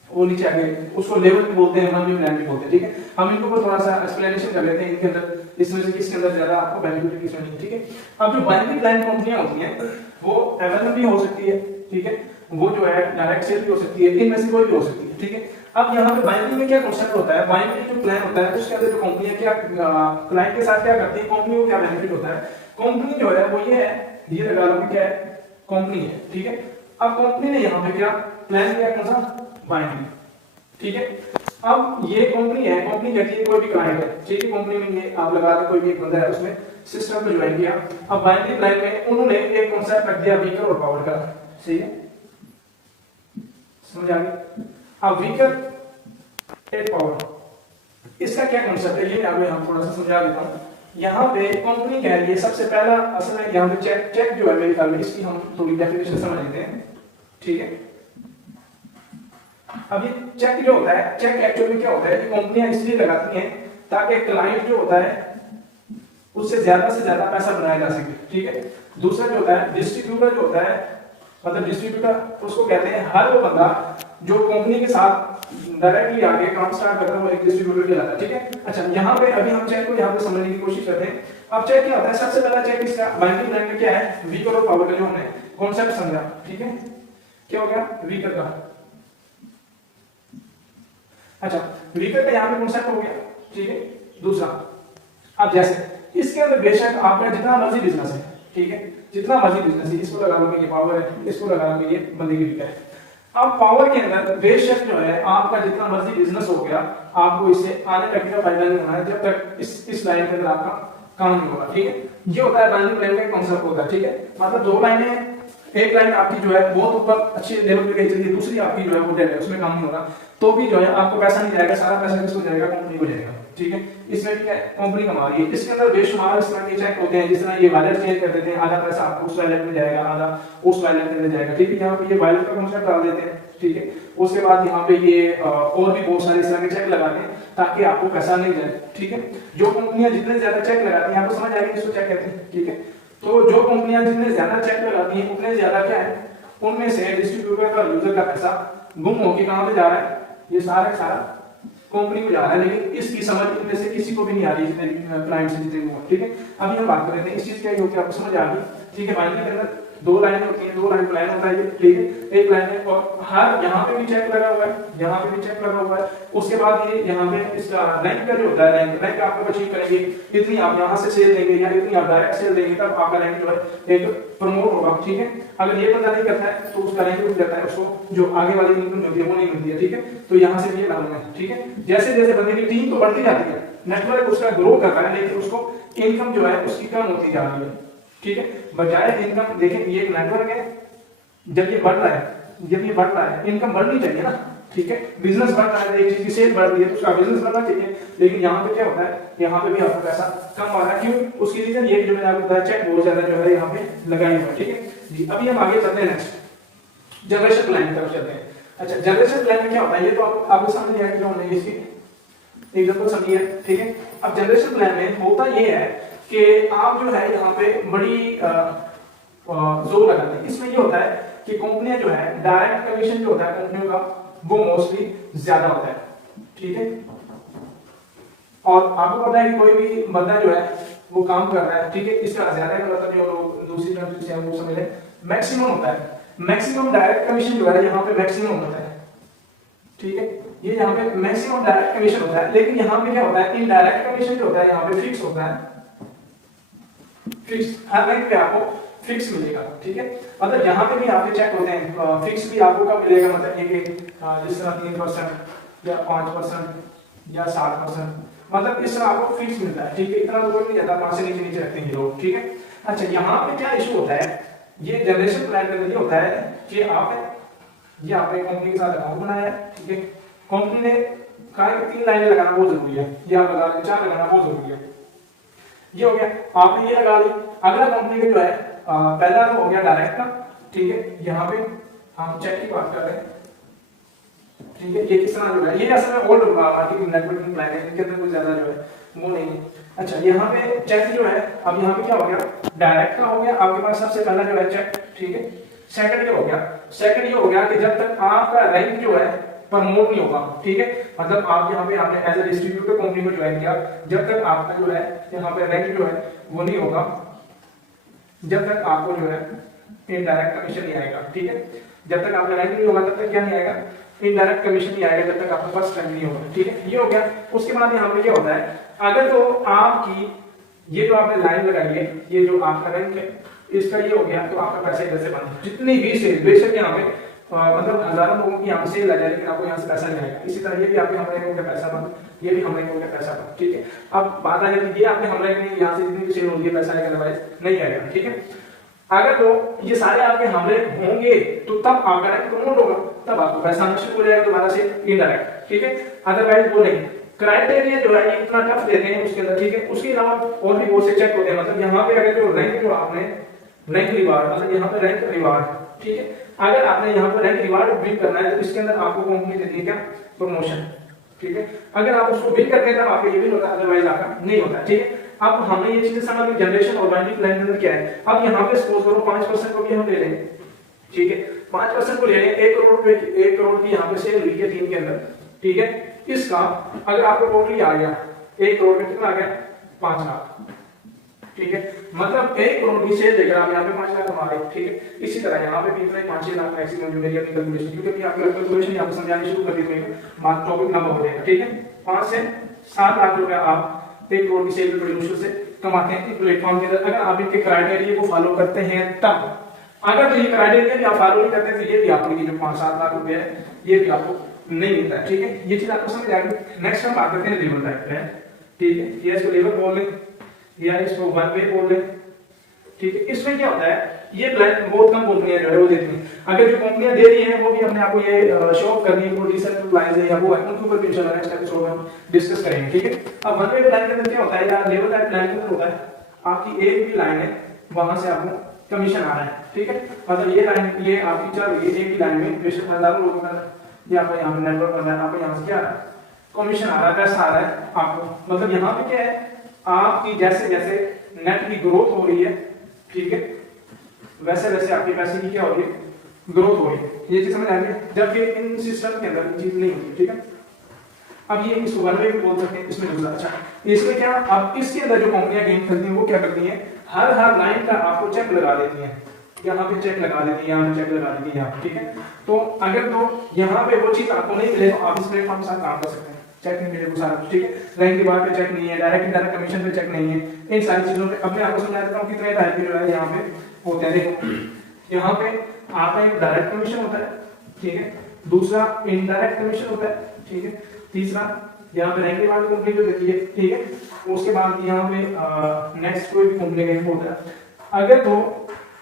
वो नीचे आगे उसको लेवल भी बोलते हैं, वन प्लान भी बोलते हैं, ठीक है। हम इनको को थोड़ा सा एक्सप्लेनेशन कर लेते हैं इनके अंदर, इसमें से किसके अंदर ज्यादा आपको बेनिफिट किसमें नहीं, ठीक है। अब जो बाइनरी प्लान कंपनियां होती हैं वो अवेलेबल भी हो सकती है, ठीक है, वो जो है डायरेक्ट सेल भी हो सकती है, इनमें से कोई भी हो सकती है, ठीक है। अब यहाँ पे बाइनरी में क्या कांसेप्ट होता है, बाइनरी जो प्लान होता है उसके अंदर जो कंपनियां क्या क्लाइंट के साथ क्या करती है, कंपनी को क्या बेनिफिट होता है, कंपनी जो है वो ये है, ये लगा लो कि क्या है, कंपनी है, ठीक है। अब कंपनी ने यहाँ पे क्या प्लान किया, कौन सा, बाइनरी, ठीक है। अब ये कंपनी है, कंपनी कहती है कोई भी क्लाइंट है, ठीक है, कंपनी में ये आप लगा दो कोई भी एक बंदा है, उसमें सिस्टम में ज्वाइन किया। अब बाइनरी प्लान में उन्होंने एक कांसेप्ट रख दिया वीकर और पावर का, सही है, समझ आ गई। अब वीकर एक पावर, इसका क्या कांसेप्ट है ये आपको हम थोड़ा सा समझा देता हूं। यहाँ पे कंपनी कह रही है सबसे पहला, असल में यहाँ पे चेक जो है मेरे ख्याल में इसकी हम थोड़ी डेफिनेशन समझ लेते हैं, ठीक है। अब ये चेक जो होता है, चेक एक्चुअली क्या होता है कि कंपनियां इसलिए लगाती हैं ताकि क्लाइंट जो होता है उससे से ज्यादा पैसा बनाया जा सके, ठीक है। दूसरा जो होता है डिस्ट्रीब्यूटर जो होता है, मतलब डिस्ट्रीब्यूटर उसको कहते हैं हर वो बंदा जो कंपनी के साथ डायरेक्टली आगे काम स्टार्ट करता है वो एक डिस्ट्रीब्यूटर कहलाता है, ठीक है। अच्छा, यहाँ पे अभी हम चेक को यहाँ पे समझने की कोशिश करते हैं। अब चेक क्या होता है, सबसे पहला चेक इसका बाइनरी प्लान में क्या है, वीकर और पावर का जो हमने कॉन्सेप्ट समझा, ठीक है, क्या हो गया, वीकर का। अच्छा, वीकर का यहाँ पे कॉन्सेप्ट हो गया, ठीक है। दूसरा, अब जैसे इसके अंदर बेशक आपका जितना मर्जी बिजनेस है, ठीक है, जितना मर्जी बिजनेस है, इसको लगा लो ये पावर है, इसको लगा लो ये बंदे की वीकर है। अब पावर के अंदर बेशक जो है आपका जितना मर्जी बिजनेस हो गया, आपको इससे आने तक का फायदा नहीं होना है जब तक इस लाइन के अंदर आपका काम नहीं होगा, ठीक है। ये होता है बाइनरी प्लान का कॉन्सेप्ट होता है, ठीक है। मतलब दो लाइनें, एक लाइन आपकी जो है बहुत ऊपर अच्छे लेवल पे गई चलिए, दूसरी आपकी जो है वो डेड है, उसमें काम नहीं हो रहा, तो भी जो है आपको पैसा नहीं जाएगा, सारा पैसा किसको जाएगा, कंपनी को जाएगा, ठीक है। इसमें भी क्या है, कंपनी कमा रही है। इसके अंदर बेशुमार इस तरह के चेक होते हैं, जिस तरह ये वैलेट चेंज कर देते हैं, आधा पैसा आपको उस वैलेट में जाएगा, आधा उस वैलेट में जाएगा, ठीक है। यहाँ पे ये वैलेट का कॉन्सेप्ट डाल देते हैं, ठीक है। उसके बाद यहाँ पे ये और भी बहुत सारे इस तरह के चेक लगाते हैं ताकि आपको पैसा नहीं जाए, ठीक है। जो कंपनियां जितने ज्यादा चेक लगाती हैं, आपको समझ आएगी किसको चेक कहते हैं, ठीक है। तो जो कंपनियां जितने ज्यादा चेक लगाती हैं उतने ज्यादा क्या है, उनमें से डिस्ट्रीब्यूटर का यूजर का पैसा गुम होकर कहां पे जा रहा है, ये सारा कंपनी को जा रहा है, लेकिन इसकी समझ इनमें से किसी को भी नहीं आ रही, जितने क्लाइंट से जितने वो, ठीक है। अभी हम बात कर रहे थे इस चीज क्या होती है, आपको समझ आ गई, ठीक है। बाइनरी के अंदर दो लाइनें होती हैं, दो लाइन प्लान होता है, ठीक है, एक लाइन है, और हर यहाँ पे भी चेक लगा हुआ है, यहाँ पे भी चेक लगा हुआ है। उसके बाद ये यहाँ पे इसका रैंक का जो होता है, रैंक आपको अचीव करेंगे, इतनी आप यहाँ से सेल देंगे या इतनी आप डायरेक्ट सेल देंगे, तब आपका रैंक जो है एक प्रमोट होगा, ठीक है। अगर ये बंदा नहीं करता है तो उसका रैंक नहीं जाता है, उसको जो आगे वाली इनकम मिलती है वो नहीं मिलती है, ठीक है। तो यहाँ से भी ये मालूम है, ठीक है। जैसे जैसे बंदे की टीम तो बढ़ती जाती है, नेटवर्क उसका ग्रो कर रहा है, लेकिन उसको इनकम जो है उसकी कम होती जा रही है, ठीक है। बजाय इनकम, देखें ये एक नेटवर्क है, जब ये बढ़ रहा है इनकम बढ़नी चाहिए ना, ठीक है। बिजनेस बढ़ रहा है, एक चीज की सेल बढ़ रही है तो उसका बिजनेस बढ़ना चाहिए, लेकिन यहाँ पे क्या होता है, यहाँ पे भी आपका पैसा कम आ रहा है, क्यों, उसकी रीजन ये जो मैंने आपको बताया, चेक बहुत ज्यादा जो है यहाँ पे लगाई हुई है, ठीक है जी। अभी हम आगे चलते हैं, नेक्स्ट जनरेशन प्लान की तरफ चलते हैं। अच्छा, जनरेशन प्लान में क्या होता है, ये तो आपको समझ नहीं आया कि हमने इसकी एग्जांपल समझी है, ठीक है। अब जनरेशन प्लान में होता ये है कि आप जो है यहाँ पे बड़ी जोर लगाते हैं। इसमें ये होता है कि कंपनियां जो है डायरेक्ट कमीशन जो होता है कंपनियों का वो मोस्टली ज्यादा होता है, ठीक है। और आपको पता है कि कोई भी बंदा जो है वो काम कर रहा है, ठीक है, इसका ज्यादा का मतलब जो लोग दूसरी कंट्री से वो समझ लें मैक्सिमम होता है, मैक्सिमम डायरेक्ट कमीशन जो है यहाँ पे मैक्सिमम होता है, ठीक है। ये यहाँ पे मैक्सिमम डायरेक्ट कमीशन होता है, लेकिन यहाँ पे क्या होता है, इनडायरेक्ट कमीशन जो होता है यहाँ पे फिक्स होता है, फिक्स हर रैंक पे आपको फिक्स मिलेगा, ठीक है। मतलब यहाँ पे भी आपके चेक होते हैं, फिक्स भी आपको कब मिलेगा, मतलब ये कि जिस तरह 3% या 5% या 60%, मतलब इस तरह आपको फिक्स मिलता है, ठीक है। इतना तो कोई नहीं जाता, 5 से नीचे नीचे रखते हैं लोग, ठीक है। अच्छा, यहाँ पे क्या इशू होता है, ये जनरेशन प्लान के अंदर ये होता है कि आपने कंपनी के साथ अकाउंट बनाया है, ठीक है। कंपनी ने कहा कि 3 लाइनें लगाना बहुत जरूरी है, ये आप लगा लें, 4 लगाना बहुत जरूरी है, ये हो गया, आपने ये लगा ली। अगला कंपनी का जो है पहला तो हो गया डायरेक्ट का, ठीक है। यहाँ पे हम चेक की बात कर रहे हैं, ठीक है। ये किस तरह जो है, ये असल में ओल्ड मार्केटिंग नेटवर्किंग प्लान है, इनके अंदर कोई ज्यादा जो है वो नहीं है। अच्छा, यहाँ पे चेक जो है, अब यहाँ पे क्या हो गया, डायरेक्ट का हो गया आपके पास सबसे पहला जो है चेक, ठीक है। सेकंड ये हो गया, सेकंड ये हो गया कि जब तक आपका रैंक जो है प्रमोट नहीं होगा, ठीक है। मतलब आप यहाँ पे आपने एज ए डिस्ट्रीब्यूटर कंपनी को ज्वाइन किया, जब तक आपका जो है यहाँ पे रैंक जो है वो नहीं होगा, जब तक आपको जो है इनडायरेक्ट कमीशन नहीं आएगा, ठीक है। जब तक आपका रैंक नहीं होगा तब तक क्या नहीं आएगा, इनडायरेक्ट कमीशन नहीं आएगा, जब तक आपके पास रैंक नहीं होगा, ठीक है। ये हो गया। उसके बाद यहाँ पे क्या होता है, अगर तो आपकी ये जो आपने लाइन लगाई है, ये जो आपका रैंक है इसका ये हो गया, तो आपका पैसा इधर से बंद, जितनी भी सेल बेशक यहाँ पे मतलब हजारों लोगों की यहाँ से सेल लगा है, लेकिन आपको यहाँ से पैसा नहीं आएगा। इसी तरह ये भी आपके हमरे को पैसा बंद, ये भी हमरे को पैसा बंद, ठीक है। अब बात आ जाती है, ये आपने हमरे को यहाँ से जितनी भी सेल होगी पैसा आएगा, अदरवाइज नहीं आएगा, ठीक है। अगर तो ये सारे आपके हमले होंगे तो तब आपका रैंक प्रमोट होगा, तब आपको पैसा आना शुरू हो जाएगा दोबारा से इनडायरेक्ट, ठीक है। अदरवाइज वो नहीं। क्राइटेरिया जो है ये इतना टफ देते हैं उसके अंदर, ठीक है। उसके अलावा और भी बहुत से चेक होते हैं, मतलब यहाँ पे अगर जो रैंक जो आपने रैंक रिवार्ड, मतलब यहाँ पे रैंक रिवार्ड, ठीक है। अगर आपने यहाँ पर रैंक रिवार्ड बिल करना है तो इसके अंदर आपको कंपनी देती है क्या, प्रमोशन, ठीक है। अगर आप उसको बिल करते हैं तब आपका ये बिल होता है, अदरवाइज आपका नहीं होता, ठीक है। अब हमने ये चीजें समझ ली, जनरेशन और बाइंडिंग प्लान के अंदर क्या है। अब यहाँ पे सपोज करो 5% को भी हम ले लें, ठीक है। 5% को ले लें, 1 करोड़ रुपए, 1 करोड़ की यहाँ पे सेल हुई है टीम के अंदर, ठीक है। इसका अगर आपको टोटली आ गया 1 करोड़ में कितना आ गया, 5 लाख, ठीक है। मतलब 1 करोड़ की सेल देकर आप यहाँ पे 5 लाख कमा रहे, ठीक है। इसी तरह यहाँ पे भी इतना 5 लाख मैक्सिमम जो मेरी अपनी कैलकुलेशन, क्योंकि आपकी कैलकुलेशन यहाँ पे समझानी शुरू कर दी तो बात टॉपिक लंबा हो जाएगा, ठीक है। 5 से 7 लाख रुपया आप 1 करोड़ की सेल बड़ी मुश्किल से कमाते हैं प्लेटफॉर्म के अंदर, अगर आप इनके क्राइटेरिया को फॉलो करते हैं तब। अगर तो ये क्राइटेरिया भी आप फॉलो नहीं करते तो ये भी आपको जो 5-7 लाख रुपए है ये भी आपको नहीं मिलता है, ठीक है। ये चीज आपको समझ आ गई। नेक्स्ट हम बात करते हैं लेबर टाइप पे, ठीक है। ये इसको लेबर बोल लें या इसको वन वे बोल लें, ठीक है। इसमें क्या होता है, ये प्लान बहुत कम कंपनियां जो है वो देती हैं। अगर जो कंपनियां दे रही हैं वो भी अपने आप को ये शो ऑफ करनी है, प्रोड्यूसर प्लान है या वो है, उनके ऊपर भी इंशाल्लाह नेक्स्ट एपिसोड में हम डिस्कस करेंगे, ठीक है। अब वन वे प्लान के अंदर क्या होता है या लेबर टाइप प्लान के अंदर होता है, आपकी एक भी लाइन है वहां से आपको कमीशन आ रहा है, ठीक है। मतलब ये लाइन ये आपकी चल रही है एक ही लाइन में, बेशक हजारों लोगों का ये आपका यहाँ पे नेटवर्क बन रहा है, आपको यहाँ से क्या आ रहा है, कमीशन आ रहा है, पैसा आ रहा है आपको। मतलब यहाँ पे क्या है, आपकी जैसे जैसे नेट की ग्रोथ हो रही है, ठीक है, वैसे वैसे आपके पैसे की क्या हो रही है, ग्रोथ हो रही है। ये चीज समझ आ रही है, जबकि इन सिस्टम के अंदर ये चीज नहीं होती, ठीक है। अब ये इसको वन वे भी बोल सकते हैं, इसमें दूसरा अच्छा इसमें क्या, अब इसके अंदर जो कंपनियां गेम खेलती हैं वो क्या करती हैं, हर लाइन का आपको चेक लगा देती हैं, यहाँ पे चेक लगा देती है, यहाँ पे चेक लगा देती है, यहाँ पे, ठीक है। तो अगर तो यहाँ पे वो चीज आपको नहीं मिले तो आप इस प्लेटफॉर्म के साथ काम कर सकते हैं, चेक नहीं मिले सारा, ठीक है। रैंक की बात पे चेक नहीं है, डायरेक्ट इनडायरेक्ट कमीशन पे चेक नहीं है, इन सारी चीजों पे अब मैं आपको समझा देता हूँ कितने टाइप के जो है यहाँ पे होते हैं। देखो यहाँ पे आपका एक डायरेक्ट कमीशन होता है, ठीक है, दूसरा इनडायरेक्ट कमीशन होता है, ठीक है, तीसरा यहाँ पे रैंक की बात कंपनी जो देती है, ठीक है। उसके बाद यहाँ पे नेक्स्ट कोई भी कंपनी का होता है। अगर तो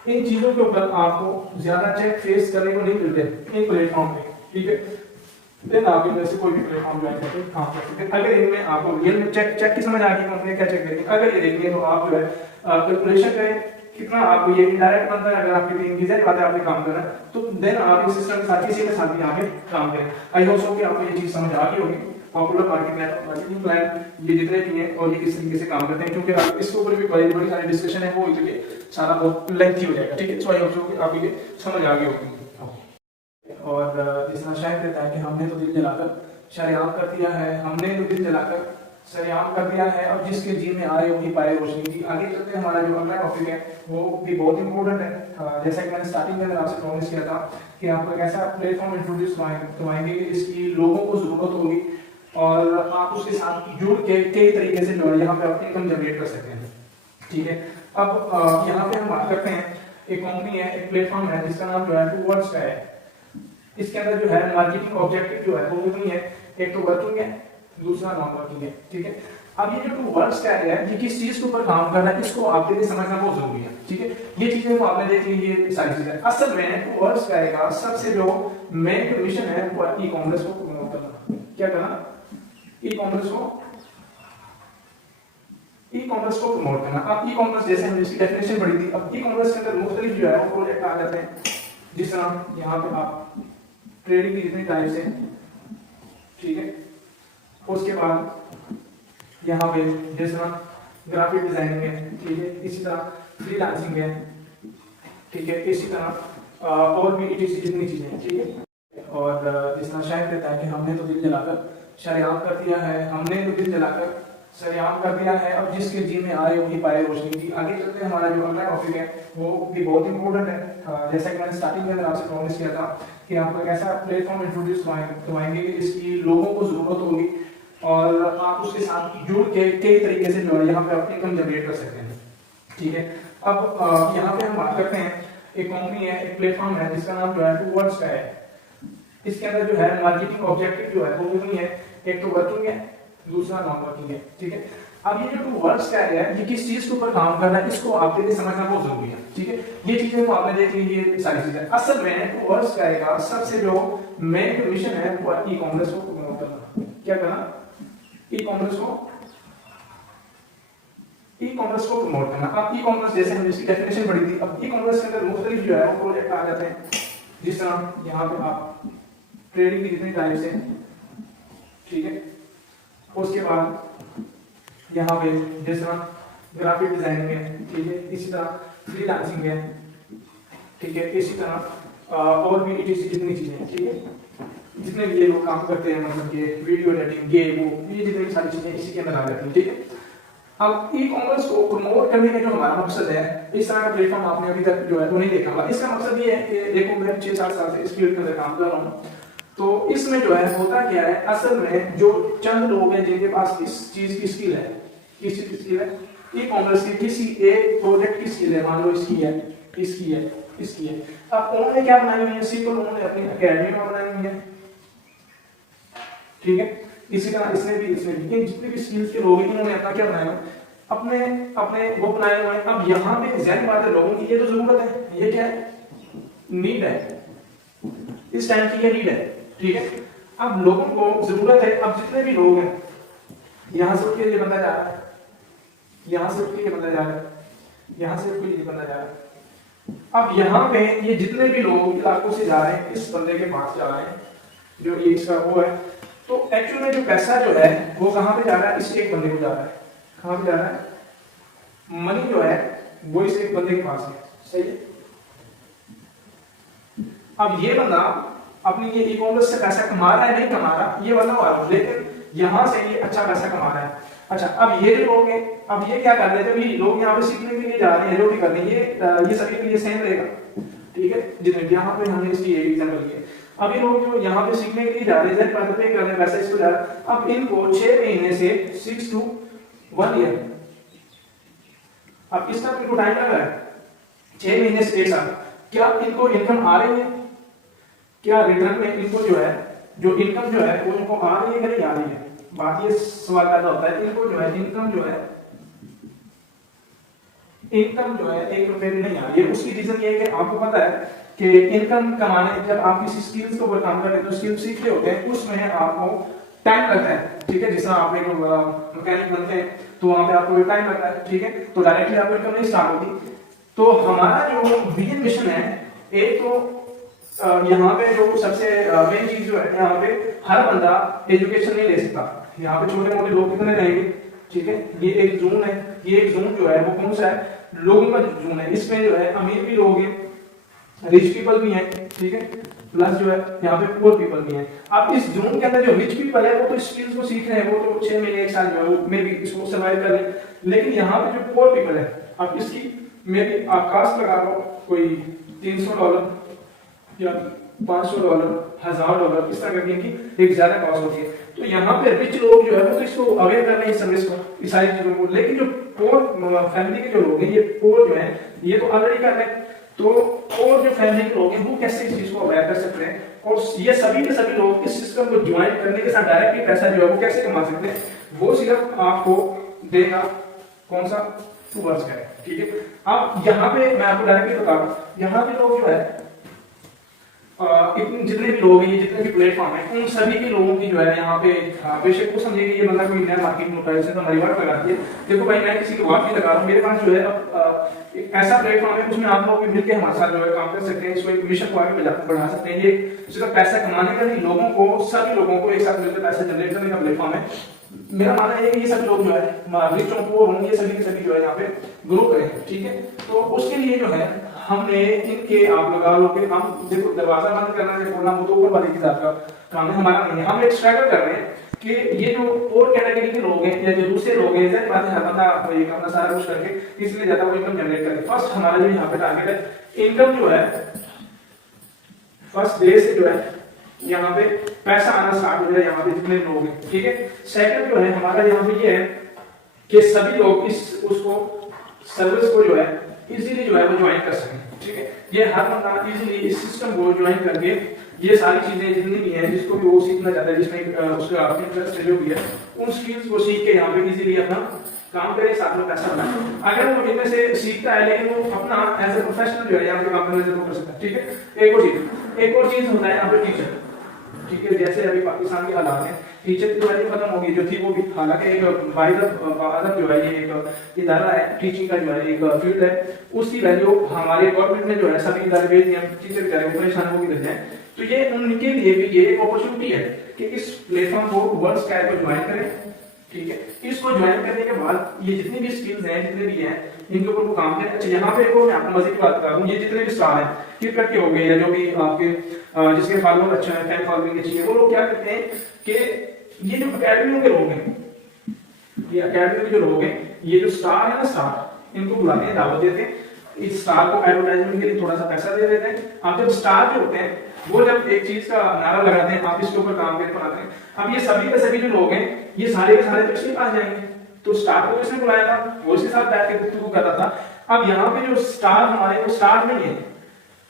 इन चीजों के ऊपर आपको ज्यादा चेक फेस करने को नहीं मिलते इन प्लेटफॉर्म पे, ठीक है, देन आप जैसे कोई भी प्लेटफॉर्म ज्वाइन करके काम कर सकते हैं। अगर इनमें आपको रियल में चेक की समझ आ गई कंपनी क्या चेक करेगी, अगर ये देखेंगे तो आप जो है कैलकुलेशन करें कितना आपको ये इनडायरेक्ट बनता है। अगर आपकी टीम की जाए बात है आपने काम करना तो देन आप इस सिस्टम के साथ किसी के साथ भी आगे काम करें। आई होप सो कि आपको ये चीज समझ आ गई होगी। पॉपुलर मार्केटिंग प्लान ये जितने भी हैं और ये किस तरीके से काम करते हैं, क्योंकि इसके ऊपर भी बड़ी सारी डिस्कशन है, वो इसलिए सारा बहुत लेंथी हो जाएगा, ठीक है। सो आई होप सो कि आपको ये समझ आ गई होगी। और जिस तरह शायद कहता है कि हमने तो दिल जलाकर शरेआम कर दिया है, हमने तो दिल जलाकर सरेआम कर दिया है और जिसके जी में आए वही पाए रोशनी की। आगे चलते हैं, हमारा जो अगला टॉपिक है वो भी बहुत इंपॉर्टेंट है। जैसा कि मैंने स्टार्टिंग में आपसे प्रॉमिस किया था कि आपको एक ऐसा प्लेटफॉर्म इंट्रोड्यूस करवाएंगे जिसकी लोगों को जरूरत होगी और आप उसके साथ जुड़ के कई तरीके से जो है यहाँ पे अपनी इनकम जनरेट कर सकते हैं। ठीक है, अब यहाँ पे हम बात करते हैं, एक कंपनी है, एक प्लेटफॉर्म है जिसका नाम जो है टूवर्ड्स का है। इसके अंदर जो है मार्केटिंग ऑब्जेक्टिव जो है वो भी है, एक तो वर्किंग है, दूसरा नॉन वर्किंग है। ठीक है, अब ये जो टूवर्ड्स का है ये किस चीज के ऊपर काम कर रहा है इसको आपके लिए समझना बहुत जरूरी है। ठीक है, ये चीजें तो आपने देख ली, ये सारी चीजें असल में टूवर्ड्स का सबसे जो मेन मिशन है वो ई कॉमर्स को प्रमोट करना। क्या करना? ई कॉमर्स को प्रमोट करना। अब ई कॉमर्स जैसे हमने इसकी डेफिनेशन पढ़ी थी, अब ई कॉमर्स के अंदर मुख्तलिफ जो है वो प्रोजेक्ट आ जाते हैं, जिस तरह यहाँ पे आप ट्रेडिंग की जितनी टाइप्स हैं, ठीक है, उसके बाद यहाँ पे जिस तरह ग्राफिक डिजाइनिंग है, ठीक है, इसी तरह फ्रीलांसिंग है, ठीक है, इसी तरह और भी जितनी चीजें हैं, ठीक है। और जिस तरह शायद कहता है कि हमने तो दिल जलाकर शरेआम कर दिया है, हमने तो दिल जलाकर सरेआम कर दिया है और जिसके जी में आए वही पाए रोशनी की। आगे चलते हैं, हमारा जो अगला टॉपिक है वो भी बहुत इंपॉर्टेंट है। जैसा कि मैंने स्टार्टिंग में आपसे प्रॉमिस किया था कि आपको एक ऐसा प्लेटफॉर्म इंट्रोड्यूस करवाएंगे जिसकी लोगों को जरूरत होगी और आप उसके साथ जुड़ के कई तरीके से जो है यहाँ पे अपनी इनकम जनरेट कर सकते हैं। ठीक है, अब यहाँ पे हम बात करते हैं, एक कंपनी है, एक प्लेटफॉर्म है जिसका नाम जो है टूवर्ड्स का है। इसके अंदर जो है मार्केटिंग ऑब्जेक्टिव जो है वो भी है, एक तो वर्किंग है, दूसरा नॉन वर्किंग है। ठीक है, अब ये जो टूवर्ड्स का है ये किस चीज के ऊपर काम कर रहा है इसको आपके लिए समझना बहुत जरूरी है। ठीक है, ये चीजें तो आपने देख ली, ये सारी चीजें असल में टूवर्ड्स का सबसे जो मेन मिशन है वो ई कॉमर्स को प्रमोट करना। क्या करना? ई कॉमर्स को प्रमोट करना। अब ई कॉमर्स जैसे हमने इसकी डेफिनेशन पढ़ी थी, अब ई कॉमर्स के अंदर मुख्तलिफ जो है वो प्रोजेक्ट आ जाते हैं, जिस तरह यहाँ पे आप ट्रेडिंग की जितनी टाइप्स हैं, ठीक है, उसके बाद यहाँ पे जिस तरह ग्राफिक डिजाइनिंग है, ठीक है, इसी तरह फ्रीलांसिंग है, ठीक है, इसी तरह और भी जितनी चीजें हैं, ठीक है, जितने भी ये लोग काम करते हैं, मतलब कि वीडियो एडिटिंग, ये जितनी सारी चीजें इसी के अंदर आ जाती हैं। ठीक है, अब ई कॉमर्स को प्रमोट करने का जो हमारा मकसद है, इस तरह का प्लेटफॉर्म आपने अभी तक जो है वो नहीं देखा होगा। इसका मकसद ये है कि देखो मैं 6-7 साल से इस फील्ड के अंदर काम कर रहा हूँ, तो इसमें जो है होता क्या है, असल में जो चंद लोग हैं जिनके पास इस चीज की स्किल है, किस चीज की स्किल है, ई कॉमर्स की किसी एक प्रोजेक्ट की स्किल है, मान लो इसकी है, इसकी है, इसकी है। अब उन्होंने क्या बनाई हुई है, सिंपल उन्होंने अपनी एकेडमी में बनाई हुई है। ठीक है, इसी तरह इसने भी जितने भी स्किल्स के लोग हैं इन्होंने अपना क्या बनाया, अपने अपने वो बनाए हुए हैं। अब यहाँ पे ज़ाहिर बात है लोगों की ये तो जरूरत है, ये क्या है, नीड है, इस टाइम की ये नीड है। ठीक है, अब लोगों को जरूरत है, अब जितने भी लोग हैं यहाँ से उठ के ये बंदा जा रहा है, यहाँ से उठ के ये बंदा जा रहा है, यहाँ से उठ के ये बंदा जा रहा है। अब यहाँ पे ये जितने भी लोग इलाकों से जा रहे हैं इस बंदे के पास जा रहे हैं, जो ये इसका वो है, तो एक्चुअल में जो पैसा जो है वो कहाँ पे जा रहा है, इस एक बंदे को जा रहा है। कहाँ पे जा रहा है, मनी जो है वो इस एक बंदे के पास है। सही है, अब ये बंदा अपनी ये ई कॉमर्स से पैसा कमा रहा है, नहीं कमा रहा, ये बंदा वाला, लेकिन यहाँ से ये अच्छा पैसा कमा रहा है। अच्छा, अब ये जो लोग हैं, अब ये क्या कर रहे थे, लोग यहाँ पे सीखने के लिए जा रहे हैं, जो भी कर रहे हैं, ये सभी के लिए सेम रहेगा। ठीक है, जितने यहाँ पे हमने इसकी एक एग्जांपल लिया, अब ये लोग जो यहाँ पे सीखने के लिए जा रहे हैं, पे कर रहे हैं पैसा इसको जा रहा है, अब इनको 6 महीने से 6 to 1 ईयर, अब इसका इनको टाइम लग रहा है 6 महीने से 1 साल, क्या इनको इनकम आ रही है, क्या रिटर्न में इनको जो है जो इनकम जो है वो इनको आ रही है कि नहीं आ रही है, बात ये सवाल पैदा होता है। इनको जो है इनकम जो है ₹1 भी नहीं आ रही है। उसकी रीजन ये है कि आपको पता है कि इनकम कमाने, जब आप किसी स्किल्स के ऊपर काम करते हैं तो स्किल सीख रहे होते हैं, उसमें आपको टाइम लगता है। ठीक है, जिस तरह आप एक मैकेनिक बनते हैं तो वहां पे आपको टाइम लगता है। ठीक है, तो डायरेक्टली आपको इनकम नहीं स्टार्ट होती। तो हमारा जो विजन मिशन है, एक तो यहाँ पे जो सबसे मेन चीज जो है, यहाँ पे हर बंदा एजुकेशन नहीं ले सकता। यहाँ पे छोटे मोटे लोग कितने रहेंगे, ठीक है, ये एक जोन है, ये एक जोन जो है वो कौन सा है, लोगों का जोन है। इसमें जो है अमीर भी लोग हैं, रिच पीपल भी हैं, ठीक है, प्लस जो है यहाँ पे पुअर पीपल भी हैं। अब इस जोन के अंदर जो रिच पीपल है वो तो स्किल्स को सीख रहे हैं, वो तो 6 महीने 1 साल जो है वो मे भी इसको सर्वाइव कर रहे हैं, लेकिन यहाँ पे जो पुअर पीपल है, अब इसकी मे भी आप कास्ट लगा लो कोई $300 या $500, $1000, इस तरह की इनकी एक ज्यादा कॉस्ट होती है। तो यहाँ पे रिच लोग जो है वो तो इसको अवेयर कर रहे हैं इस सर्विस को, इस सारी चीजों को, लेकिन जो पुअर फैमिली के जो लोग हैं, ये पुअर जो है ये तो ऑलरेडी कर रहे हैं। तो और जो फैमिली के लोग हैं वो कैसे इस चीज को अवेयर कर सकते हैं, और ये सभी के सभी लोग इस सिस्टम को ज्वाइन करने के साथ डायरेक्टली पैसा जो है वो कैसे कमा सकते हैं, वो सिर्फ आपको देगा कौन सा टूवर्स का है, ठीक है। अब यहाँ पे मैं आपको डायरेक्टली बता रहा हूँ, यहाँ पे लोग जो है इतने जितने भी लोग हैं, जितने भी प्लेटफॉर्म है, उन सभी के लोगों की जो है यहाँ पे बेशक वो समझेंगे ये बंदा कोई नया मार्केटिंग होता है, तो हमारी बात लगाती है। देखो भाई मैं किसी की बात नहीं लगा रहा हूँ, मेरे पास जो है अब एक ऐसा प्लेटफॉर्म है उसमें आप लोग भी मिलकर हमारे साथ जो है काम कर सकते हैं, इसको एक मिशन को आगे बढ़ा सकते हैं। ये सिर्फ पैसा कमाने का नहीं, लोगों को, सभी लोगों को एक साथ मिलकर पैसा जनरेट करने का प्लेटफॉर्म है। मेरा मानना है कि ये सभी लोग जो है रिचों को होंगे, सभी के सभी जो है यहाँ पे ग्रो करें, ठीक है। तो उसके लिए जो है हमने इनके आप लगा लो कि हम देखो दरवाजा बंद करना है बोलना वो तो ऊपर वाले की जात का काम है, हमारा नहीं है। हम एक स्ट्रगल कर रहे हैं कि ये जो और कैटेगरी के लोग हैं या जो दूसरे लोग हैं, जैसे बात है हर बंदा एक अपना सारा कुछ करके इसलिए ज्यादा वो इनकम जनरेट करे। फर्स्ट हमारा जो यहाँ पे टारगेट है इनकम जो है, फर्स्ट डे से जो है यहाँ पे पैसा आना स्टार्ट हो जाए यहाँ पे जितने लोग हैं, ठीक है। सेकंड जो है हमारा यहाँ पे ये है कि सभी लोग इस उसको सर्विस को जो है इजीली जो है वो ज्वाइन कर सकें, ठीक है। ये हर बंदा इजीली इस सिस्टम को ज्वाइन करके ये सारी चीजें जितनी भी हैं जिसको भी वो सीखना चाहता है, जिसमें उसका अपने इंटरेस्ट जो भी है, उन स्किल्स को सीख के यहाँ पे इजीली अपना काम करे, साथ में पैसा बनाए। अगर वो इनमें से सीखता है लेकिन वो अपना एज ए प्रोफेशनल जो है यहाँ पे काम करने से कर सकता है, ठीक है। एक और चीज होता है यहाँ पे टीचर, ठीक है। जैसे अभी पाकिस्तान के हालात हैं, टीचर की वैल्यू खत्म होगी जो थी वो भी, हालांकि एक बाइदब जो है ये एक इदारा है टीचिंग का जो है एक फील्ड है, उसकी वैल्यू हमारे गवर्नमेंट ने जो है सभी इदारे भेज दिए, टीचर बेचारे को परेशान हो भी हैं। तो ये उनके लिए भी ये एक अपॉर्चुनिटी है कि इस प्लेटफॉर्म को वर्ल्ड स्काई को ज्वाइन करें, ठीक है। इसको ज्वाइन करने के बाद ये जितनी भी स्किल्स हैं जितने भी हैं इनके ऊपर वो काम करें। अच्छा यहाँ पे मैं आपको मजे की बात बता दूं, ये जितने भी स्टार हैं क्रिकेट के हो गए या जो भी आपके जिसके फॉलोअर अच्छा है, फैन फॉलोइंग अच्छी है, वो लोग क्या करते हैं कि ये जो अकेडमियों के लोग हैं, ये अकेडमी के जो लोग हैं, ये जो स्टार है ना स्टार, इनको बुलाते हैं, दावत देते हैं, इस स्टार को एडवर्टाइजमेंट के लिए थोड़ा सा पैसा दे देते हैं। आप जब स्टार जो होते हैं वो जब एक चीज का नारा लगाते हैं, आप इसके ऊपर काम करके बनाते हैं। अब ये सभी के सभी जो लोग हैं ये सारे के सारे तो इसके पास जाएंगे, तो स्टार को इसने बुलाया था, वो इसके साथ बैठ के गुफ्तगू करता था। अब यहाँ पे जो स्टार हमारे वो स्टार नहीं है,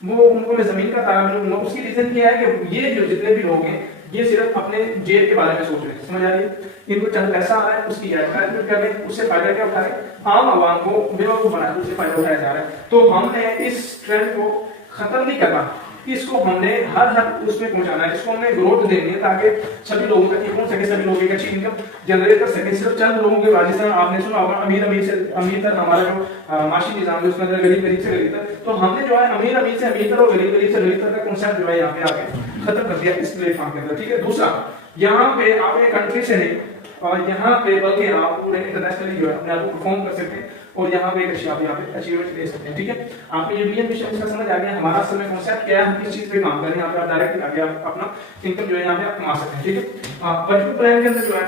वो उनको मैं जमीन का तारा मिलूंगा। उसकी रीजन क्या है कि ये जो जितने भी लोग हैं ये सिर्फ अपने जेब के बारे में सोच रहे हैं, समझ आ रही है। इनको चंद पैसा आ रहा है, उसकी एडवर्टाइजमेंट कर रहे हैं, उससे फायदा क्या उठा रहे हैं, आम आवाम को बेवकूफ बना के उससे फायदा उठाया जा रहा है। तो हमने इस ट्रेंड को खत्म नहीं करना, इसको हमने हर उसमें पहुंचाना है, इसको हमने ग्रोथ देनी है ताकि सभी लोगों तक ये पहुंच सके, सभी लोग एक अच्छी इनकम जनरेट कर सके। सिर्फ चंद लोगों के राजस्थान आपने सुना होगा अमीर तक हमारा जो माशी निजाम है उसके अंदर गरीब से गरीब तक, तो हमने जो है अमीर से अमीर तक और गरीब से गरीब तक का कॉन्सेप्ट जो है यहाँ पे आके खत्म कर दिया इस प्लेटफॉर्म के अंदर, ठीक है। दूसरा, यहाँ पे आप एक कंट्री से नहीं और यहाँ पे बल्कि आप पूरे इंटरनेशनली जो है अपने आप को परफॉर्म कर सकते हैं और यहाँ पे एक अच्छी आप यहाँ पे अचीवमेंट दे सकते हैं, ठीक है। आपको ये विजन मिशन इसका समझ आ गया, हमारा असल में कॉन्सेप्ट क्या है, हम किस चीज पे काम कर रहे हैं, यहाँ पे आप डायरेक्ट आगे आप अपना इनकम जो है यहाँ पे आप कमा सकते हैं, ठीक है। वर्चुअल प्लान के अंदर जो है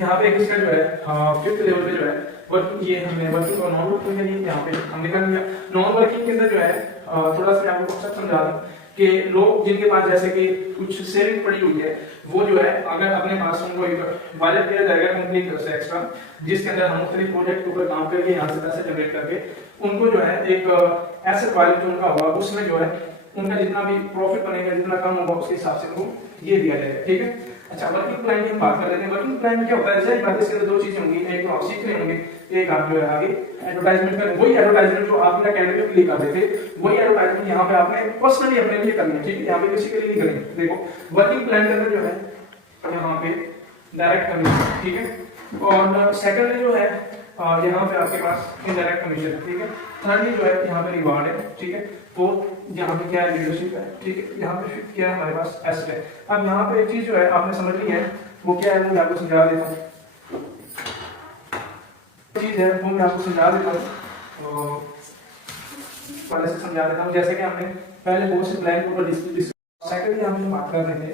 यहाँ पे इसका जो है 5th लेवल पे जो है ये हमने वर्किंग और नॉन वर्किंग के लिए यहाँ पे हम निकल गया। नॉन वर्किंग के अंदर जो है थोड़ा सा मैं आपको कॉन्सेप्ट समझा दूं कि लोग जिनके पास जैसे कि कुछ सेविंग पड़ी हुई है, वो जो है अगर अपने पास उनको एक बजट दिया जाएगा कंपनी की तरफ से एक्स्ट्रा, जिसके अंदर हम मुख्तलिफ प्रोजेक्ट के ऊपर काम करके यहाँ से पैसे जनरेट करके उनको जो है एक एसेट वैल्यू जो उनका होगा उसमें जो है उनका जितना भी प्रॉफिट बनेगा, जितना कम होगा उसके हिसाब से उनको ये दिया जाएगा, ठीक है। अच्छा, वर्किंग प्लान की बात कर लेते हैं। वर्किंग प्लान में क्या होता है, जैसे बात इसके अंदर दो चीजें होंगी, एक तो आप सीख रहे होंगे, एक आप जो है आगे एडवर्टाइजमेंट करें, वही एडवर्टाइजमेंट जो आप अपना कैंडिडेट के लिए करते थे वही एडवर्टाइजमेंट यहाँ पे आपने पर्सनली अपने लिए करनी है, ठीक है। यहाँ पे किसी के लिए नहीं करेंगे। देखो वर्किंग प्लान के अंदर जो है यहाँ पे डायरेक्ट करनी है, ठीक है। और सेकंडली जो है यहाँ पे आपके पास इनडायरेक्ट कमीशन, ठीक है। थर्डली जो है यहाँ पे रिवार्ड है, ठीक है। फोर्थ यहाँ पे क्या है, लीडरशिप है, ठीक है। यहाँ पे फिफ्थ क्या है, हमारे पास एसेट है। अब यहाँ पे एक चीज जो है आपने समझ ली है, वो क्या है, वो मैं आपको समझा देता हूँ। चीज है वो मैं आपको समझा देता हूँ। वाले से समझा देता हूँ। जैसे कि हमने पहले कोर्स प्लान को डिस्कस, सेकंडली हम बात कर रहे थे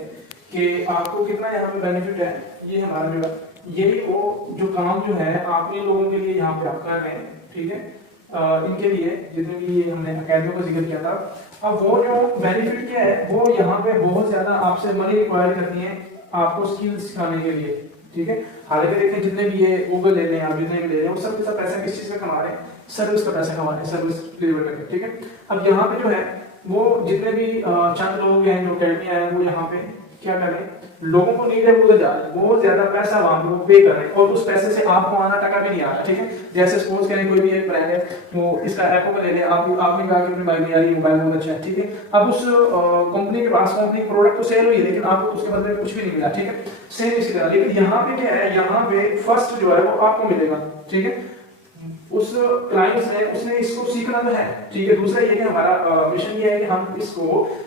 कि आपको कितना यहाँ पे बेनिफिट है। ये हमारा जो ये वो जो काम जो है आप इन लोगों के लिए यहाँ पे आप कर रहे हैं, ठीक है, इनके लिए जितने भी ये हमने अकेडमी का जिक्र किया था। अब वो जो बेनिफिट क्या है, वो यहाँ पे बहुत ज्यादा आपसे मनी रिक्वायर करती है आपको स्किल्स सिखाने के लिए, ठीक है। हालांकि देखिए जितने भी ये गूगल ले रहे हैं आप, जितने भी ले रहे हैं, वो सब पैसा किस चीज का कमा रहे हैं, सर्विस का पैसा कमा रहे हैं, सर्विस डिलीवर करके, ठीक है। अब यहाँ पे जो है वो जितने भी चंद लोग हैं जो अकेडमी आए हैं, वो यहाँ पे क्या कर रहे हैं, लोगों को नीड है उधर जा रहे हैं, बहुत ज्यादा पैसा वहां पे वो पे कर रहे हैं और उस पैसे से आपको आना टका भी नहीं आ रहा, ठीक है। जैसे सपोज करें कोई भी एक ब्रांड है, तो इसका एप्पल का ले लें, आपने कहा कि अपनी बाइक यार ये मोबाइल बहुत अच्छा है, ठीक है। अब उस कंपनी के पास कंपनी प्रोडक्ट तो सेल हुई है, लेकिन आपको उसके बदले में कुछ भी नहीं मिला, ठीक है। सेम इसी तरह, लेकिन यहाँ पे क्या है, यहाँ पे फर्स्ट जो है वो आपको मिलेगा, ठीक है। उस क्लाइंट्स ने उसने इसको सीखना तो है, ठीक है। दूसरा ये कि हमारा मिशन ये है कि हम इसको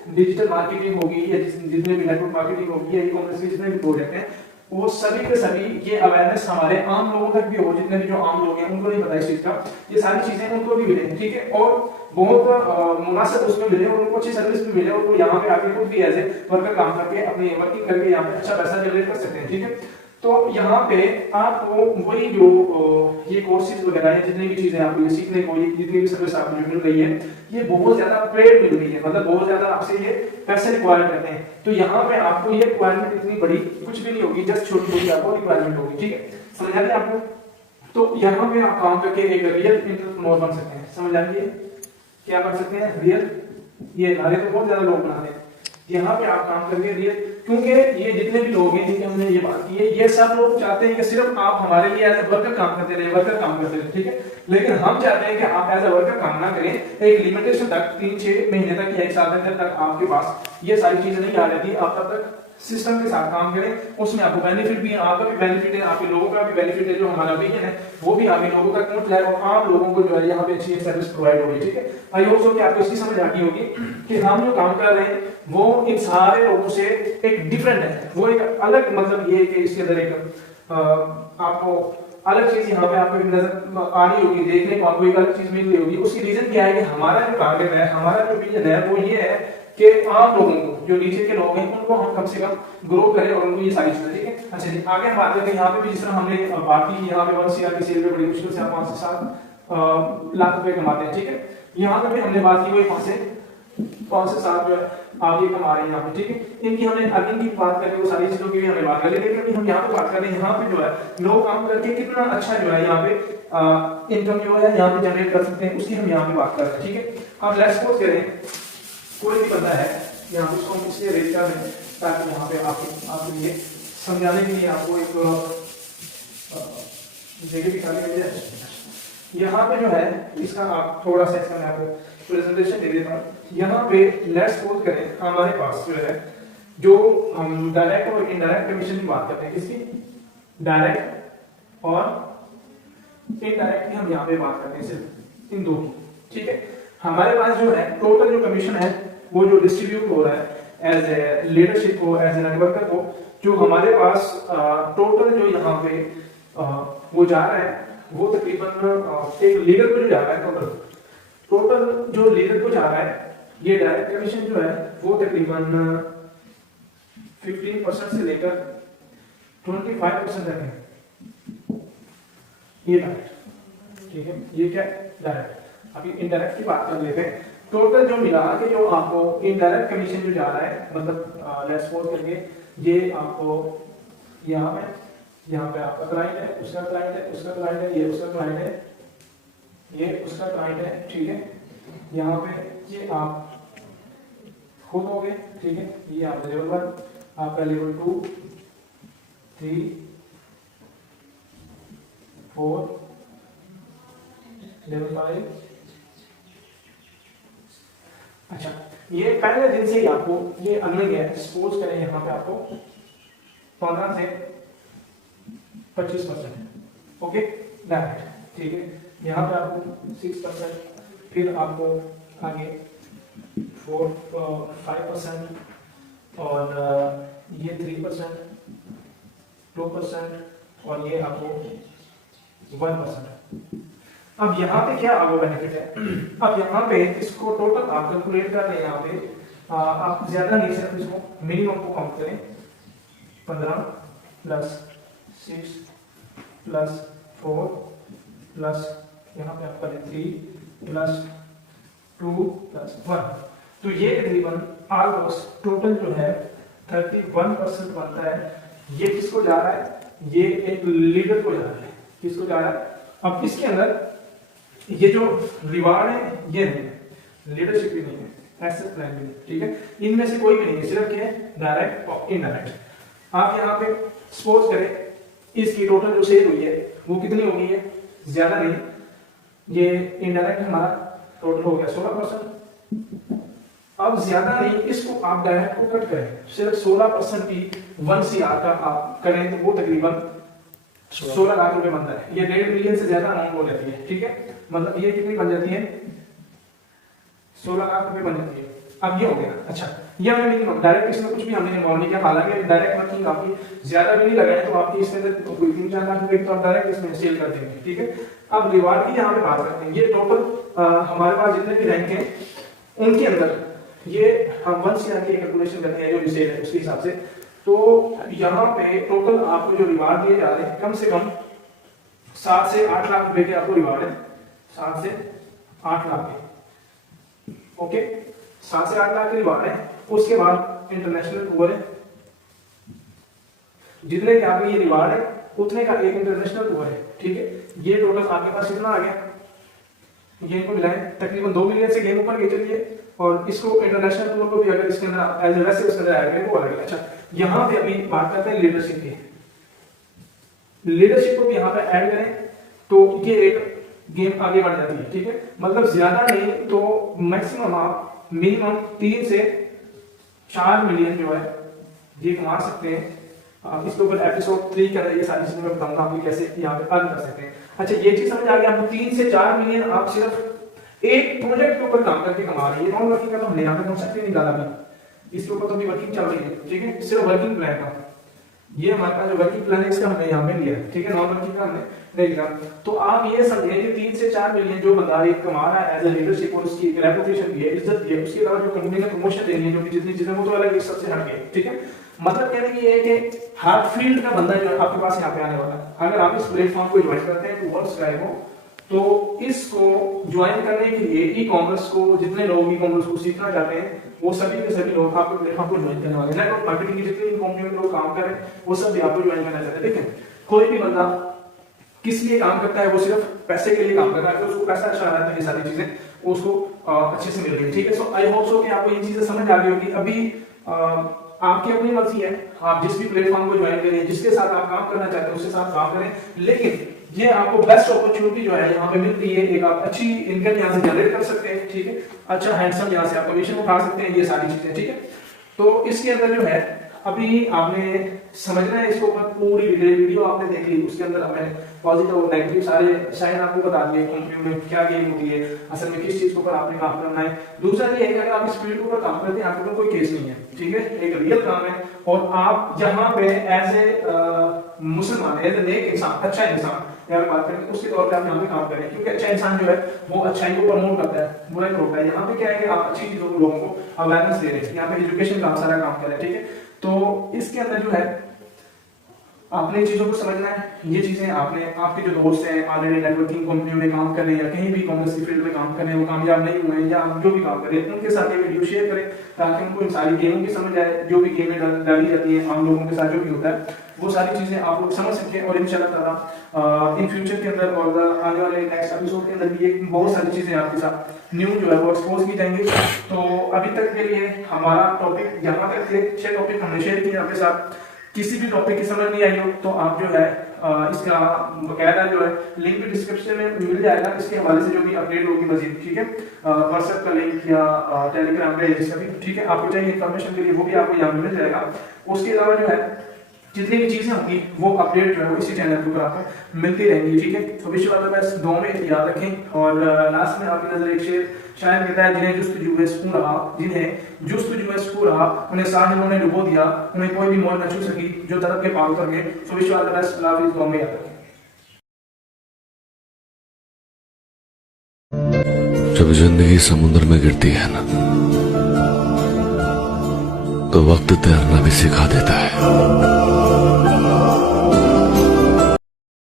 डिजिटल मार्केटिंग होगी या जितने भी नेटवर्क मार्केटिंग होगी या ई कॉमर्स के जितने भी प्रोजेक्ट हैं, वो सभी के सभी ये अवेयरनेस हमारे आम लोगों तक भी हो, जितने भी जो आम लोग हैं उनको नहीं पता इस चीज का, ये सारी चीजें उनको भी मिले, ठीक है। और बहुत मुनासिब उसमें मिले और उनको अच्छी सर्विस भी मिले और वो यहाँ पे आके खुद भी एज ए वर्कर काम करके अपनी वर्किंग करके यहाँ पे अच्छा पैसा जनरेट कर सकते हैं, ठीक है। तो यहाँ पे आपको वही जो ये कोर्सेज वगैरह है, जितनी भी चीजें आपको ये सीखने को, ये जितनी भी सर्विस आपको मिल रही है, ये बहुत ज्यादा पेड मिल रही है, मतलब बहुत ज्यादा आपसे ये पैसे रिक्वायर करते हैं। तो यहाँ पे आपको ये रिक्वायरमेंट इतनी बड़ी कुछ भी नहीं होगी, जस्ट छोटी छोटी आपको रिक्वायरमेंट होगी, ठीक है। समझ आ गया आपको? तो यहाँ पे आप काम करके एक रियल एंटरप्रेन्योर बन सकते हैं, समझ आ गई? क्या बन सकते हैं? रियल। ये नारे तो बहुत ज्यादा लोग बनाते हैं, यहाँ पे आप काम करके रियल, क्योंकि ये जितने भी लोग हैं जिनके हमने ये बात की है, ये सब लोग चाहते हैं कि सिर्फ आप हमारे लिए एज ए वर्कर काम करते रहे, वर्कर काम करते रहे, ठीक है। लेकिन हम चाहते हैं कि आप एज ए वर्कर काम ना करें, एक लिमिटेशन तक 3-6 महीने तक या 1 साल तक आपके पास ये सारी चीजें नहीं आ जाती, आप तब तक सिस्टम के साथ काम करें, उसमें आपको बेनिफिट भी है, आपका भी बेनिफिट है, आपके लोगों का भी बेनिफिट है, जो हमारा विजन है वो भी आगे लोगों तक पहुंच जाए और आम लोगों को जो है यहाँ पे अच्छी सर्विस प्रोवाइड होगी, ठीक है। आई होप सो कि आपको इसकी समझ आ गई होगी कि हम जो काम कर रहे हैं वो इन सारे लोगों से एक डिफरेंट है, वो एक अलग, मतलब ये कि इसके अंदर एक आपको अलग चीज यहाँ पे आपको नजर आ रही होगी, देखने को आपको एक अलग चीज मिल रही होगी। उसकी रीजन क्या है कि हमारा जो टारगेट है, हमारा जो विजन है वो ये है कि आम लोगों को, जो नीचे के लोग हैं, उनको हम कम से कम ग्रो करें और उनको ये सारी चीजें, ठीक है। अच्छा जी, आगे हम बात करते हैं। यहाँ पे भी जिस तरह हमने बात की, यहाँ पे 1 CR की सेल में बड़ी मुश्किल से आप 5 से 7 लाख रुपए कमाते हैं, ठीक है। यहाँ पे भी हमने बात की वही 5 से 7 जो है आप ये कमा रहे हैं यहाँ पे, ठीक है। इनकी हमने अर्निंग की बात करें, वो सारी चीजों की भी हमने बात कर ली, लेकिन हम यहाँ पे बात कर रहे हैं यहाँ पे जो है लोग काम करके कितना अच्छा जो है यहाँ पे इनकम जो है यहाँ पे जनरेट कर सकते हैं, उसकी हम यहाँ पे बात कर रहे हैं, ठीक है। अब लेट्स सपोज करें कोई भी बंदा है, यहाँ पे इसको हम इसलिए रेट कर रहे हैं ताकि यहाँ पे आपके लिए समझाने के लिए आपको एक जगह भी खाली मिल जाए। यहाँ पे जो है इसका आप थोड़ा सा इसका मैं आपको प्रेजेंटेशन दे देता हूँ। यहाँ पे लेट्स सपोज करें हमारे पास जो है, जो हम डायरेक्ट और इनडायरेक्ट कमीशन की बात करते हैं, किसकी? डायरेक्ट और इनडायरेक्ट की हम यहाँ पे बात करते हैं, सिर्फ इन दो की, ठीक है। हमारे पास जो है टोटल जो कमीशन है वो जो डिस्ट्रीब्यूट हो रहा है एज ए लीडरशिप को, एज ए नेटवर्कर को, जो हमारे पास टोटल जो यहाँ पे वो जा रहा है वो तकरीबन एक लीडर को जो जा रहा है, टोटल जो लीडर को जा रहा है, ये डायरेक्ट कमीशन जो है वो तकरीबन 15% से लेकर 25% तक है, ये डायरेक्ट, ठीक है। ये क्या डायरेक्ट। अभी इनडायरेक्ट की बात कर लेते हैं। टोटल जो मिला के जो आपको इनडायरेक्ट कमीशन जो जा रहा है, मतलब लेट्स सपोज करके ये आपको यहाँ पे आपका क्लाइंट है, उसका क्लाइंट है, उसका क्लाइंट है, ये उसका क्लाइंट है, ये उसका क्लाइंट है, ठीक है। यहाँ पे ये आप खुद हो गए, ठीक है। ये आपका लेवल 1, आपका लेवल 2, 3, 4, लेवल 5। अच्छा, ये पहले दिन से ही आपको ये अर्निंग है, सपोज करें यहाँ पे आपको 15 से 25%, ओके डायरेक्ट, ठीक है। यहाँ पे आपको 6%, फिर आपको आगे 5% और ये 3%, 2% और ये आपको 1%। अब यहाँ पे क्या आपको बेनिफिट है, अब यहाँ पे इसको टोटल आप कैलकुलेट कर रहे हैं, यहाँ पे आप ज्यादा नहीं सिर्फ इसको मिनिमम को काउंट करें, 15 प्लस 6 प्लस 4 प्लस यहाँ पे आप करें 3 प्लस 2 प्लस 1, तो ये तकरीबन ऑलमोस्ट टोटल जो है 31% बनता है। ये किसको जा रहा है, ये एक लीडर को जा रहा है, किसको जा रहा है। अब इसके अंदर ये जो रिवार्ड है ये नहीं है, लीडरशिप भी नहीं है, एसेट प्लान भी नहीं, ठीक है, इनमें से कोई भी नहीं है, सिर्फ क्या है डायरेक्ट और इनडायरेक्ट। आप यहाँ पे सपोज करें इसकी टोटल जो सेल हुई है वो कितनी हो गई है, ज्यादा नहीं, ये इनडायरेक्ट हमारा टोटल हो गया 16%। अब ज्यादा नहीं, इसको आप डायरेक्ट को कट करें, सिर्फ 16% की 1 CR का आप करें तो वो तकरीबन 16 लाख रुपए बनता है। ये 1.5 मिलियन से ज्यादा अमाउंट हो जाती है, ठीक है, मतलब ये कितनी बन जाती है, 16 लाख रुपए बन जाती है। अब ये हो गया। अच्छा, ये हमने नहीं डायरेक्ट इसमें कुछ भी हमने इन्वॉल्व नहीं किया, हालांकि डायरेक्ट वर्किंग आपकी ज्यादा भी नहीं लगाए तो आपकी इसके अंदर कोई 3-4 लाख रुपए तो आप डायरेक्ट इसमें सेल कर देंगे, ठीक है। अब रिवार्ड की यहाँ पे बात करते हैं, ये टोटल हमारे पास जितने भी रैंक हैं उनके अंदर ये हम 1 CR की कैलकुलेशन करते हैं जो भी सेल है उसके हिसाब से। तो यहाँ पे टोटल आपको जो रिवार्ड दिए जा रहे हैं कम से कम 7 से 8 लाख रुपए के आपको रिवार्ड है, 7 से 8 लाख के, ओके, 7 से 8 लाख के रिवार्ड है। उसके बाद इंटरनेशनल टूर है, जितने के आपके ये रिवार्ड है उतने का एक इंटरनेशनल टूर है, ठीक है। ये टोटल आपके पास कितना आ गया, ये इनको मिलाएं तकरीबन 2 मिलियन से गेम ऊपर गई चलिए, और इसको इंटरनेशनल टूर को भी अगर इसके अंदर एज वैसे उसके अंदर आएगा वो अलग है। अच्छा, यहाँ पे अभी बात करते हैं लीडरशिप की, लीडरशिप को भी यहाँ पे ऐड करें तो ये एक गेम आगे बढ़ जाती है, ठीक है, मतलब ज्यादा नहीं तो मैक्सिमम आप मिनिमम 3 से 4 मिलियन जो है ये कमा सकते हैं। आप इसके ऊपर एपिसोड 3 के अंदर ये सारी चीजें मैं बताऊंगा आपको कैसे यहाँ पे अर्न कर सकते हैं। अच्छा, ये चीज समझ आ गई आपको, 3 से 4 मिलियन आप सिर्फ एक प्रोजेक्ट के ऊपर काम करके कमा रही है। नॉन वर्किंग का तो हमने यहाँ पे कॉन्सेप्ट ही निकाला था, इसके ऊपर तो अभी वर्किंग चल रही है, ठीक है, सिर्फ वर्किंग प्लान का ये हमारे पास जो वर्किंग प्लान है इसका हमने यहाँ पे लिया है, ठीक है, नॉन वर्किंग का हमने नहीं लिया। तो आप ये समझें कि 3 से 4 मिलियन जो बंदा एक कमा रहा है एज ए लीडरशिप और उसकी रेपुटेशन भी है, इज्जत भी है, उसके अलावा जो कंपनी ने प्रमोशन देनी है, जो भी जितनी चीजें वो तो अलग सबसे हट गई, ठीक है। मतलब कहने की ये है कि हर फील्ड का बंदा जो आपके पास यहाँ पे आने वाला है। अगर आप इस प्लेटफॉर्म को ज्वाइन करते हैं टू वर्क्स ड्राइव हो, तो इसको ज्वाइन करने के लिए ई कॉमर्स को जितने लोग ई कॉमर्स को सीखना चाहते हैं वो सभी के सभी लोग आपके प्लेटफॉर्म को ज्वाइन करने वाले हैं। नेटवर्क मार्केटिंग की जितनी कंपनियों में लोग काम कर रहे हैं वो सब भी आपको ज्वाइन करना चाहते हैं, ठीक है। कोई भी बंदा किस लिए काम करता है, वो सिर्फ पैसे के लिए काम करता है, तो उसको पैसा अच्छा आता है, ये सारी चीजें उसको अच्छे से मिल रही है, ठीक है। सो आई होप सो कि आपको ये चीजें समझ आ गई होगी। अभी आपकी अपनी मर्जी है, आप जिस भी प्लेटफॉर्म को ज्वाइन करें, जिसके साथ आप काम करना चाहते हैं उसके साथ काम करें, लेकिन ये आपको बेस्ट अपॉर्चुनिटी जो है यहाँ पे मिलती है, एक आप अच्छी इनकम यहाँ से जनरेट कर सकते हैं, ठीक है, अच्छा हैंडसम यहाँ से आप कमीशन उठा सकते हैं, ये सारी चीजें, ठीक है। तो इसके अंदर जो है अभी आपने समझना है इसको पूरी वीडियो आपने देख ली, उसके अंदर हमें पॉजिटिव और नेगेटिव सारे साइन आपको बता दिए, कंपनी में क्या गेम होती है, असल में किस चीज के ऊपर आपने काम करना है। दूसरा ये है कि अगर आप इस फील्ड के ऊपर काम करते हैं आपके ऊपर कोई केस नहीं है, ठीक है, एक रियल काम है, और आप यहाँ पे एज ए मुसलमान, एज ए नेक इंसान, अच्छा इंसान यहाँ पे बात करें उसके तौर पे आप यहाँ पे काम करें, क्योंकि अच्छा इंसान जो है वो अच्छाई को प्रमोट करता है, बुराई को रोकता है। यहाँ पे क्या है कि आप अच्छी चीजों को लोगों को अवेयरनेस दे रहे हैं, यहाँ पे एजुकेशन का सारा काम कर रहे हैं, ठीक है। तो इसके अंदर जो है आपने चीजों को समझना है, ये चीजें आपने आपके जो दोस्त हैं ऑलरेडी नेटवर्किंग कंपनियों में काम कर रहे हैं या कहीं भी कॉमर्स की फील्ड में काम कर रहे हैं, वो कामयाब नहीं हुए हैं या जो भी काम कर रहे हैं उनके साथ ये वीडियो शेयर करें ताकि उनको इन सारी गेमों की समझ आए, जो भी गेमें डाली जाती है आम लोगों के साथ जो भी होता है वो सारी चीजें आप लोग समझ सकें। और इंशाल्लाह ताला इन फ्यूचर के अंदर और आने वाले नेक्स्ट एपिसोड के अंदर भी एक बहुत सारी चीजें आपके साथ न्यू जो है वो एक्सपोज की जाएंगी। तो अभी तक के लिए हमारा टॉपिक यहाँ तक थे, 6 टॉपिक हमने शेयर किए आपके साथ। किसी भी टॉपिक की समझ नहीं आई हो तो आप जो है इसका बकायदा जो है लिंक डिस्क्रिप्शन में मिल जाएगा, इसके हवाले से जो भी अपडेट होगी मजीद, ठीक है, व्हाट्सएप का लिंक या टेलीग्राम पे जिसका भी, ठीक है, आपको चाहिए इन्फॉर्मेशन के लिए वो भी आपको यहाँ मिल जाएगा। उसके अलावा जो है जितनी भी चीजें होंगी वो अपडेट जो है वो इसी चैनल के ऊपर आपको मिलती रहेंगी, ठीक है। तो विश वाला बस दुआ में याद रखें। और लास्ट में आपकी नजर एक शेर शायद कहता है, जिन्हें जुस्तजू है सुकून रहा, जिन्हें जुस्तजू है सुकून रहा, उन्हें साहिलों ने डुबो दिया, उन्हें कोई भी मौज न छू सकी जो तरफ के पाल कर गए। तो विश वाला बस दुआ में याद रखें। जब जिंदगी समुद्र में गिरती है ना, तो वक्त तैरना भी सिखा देता है।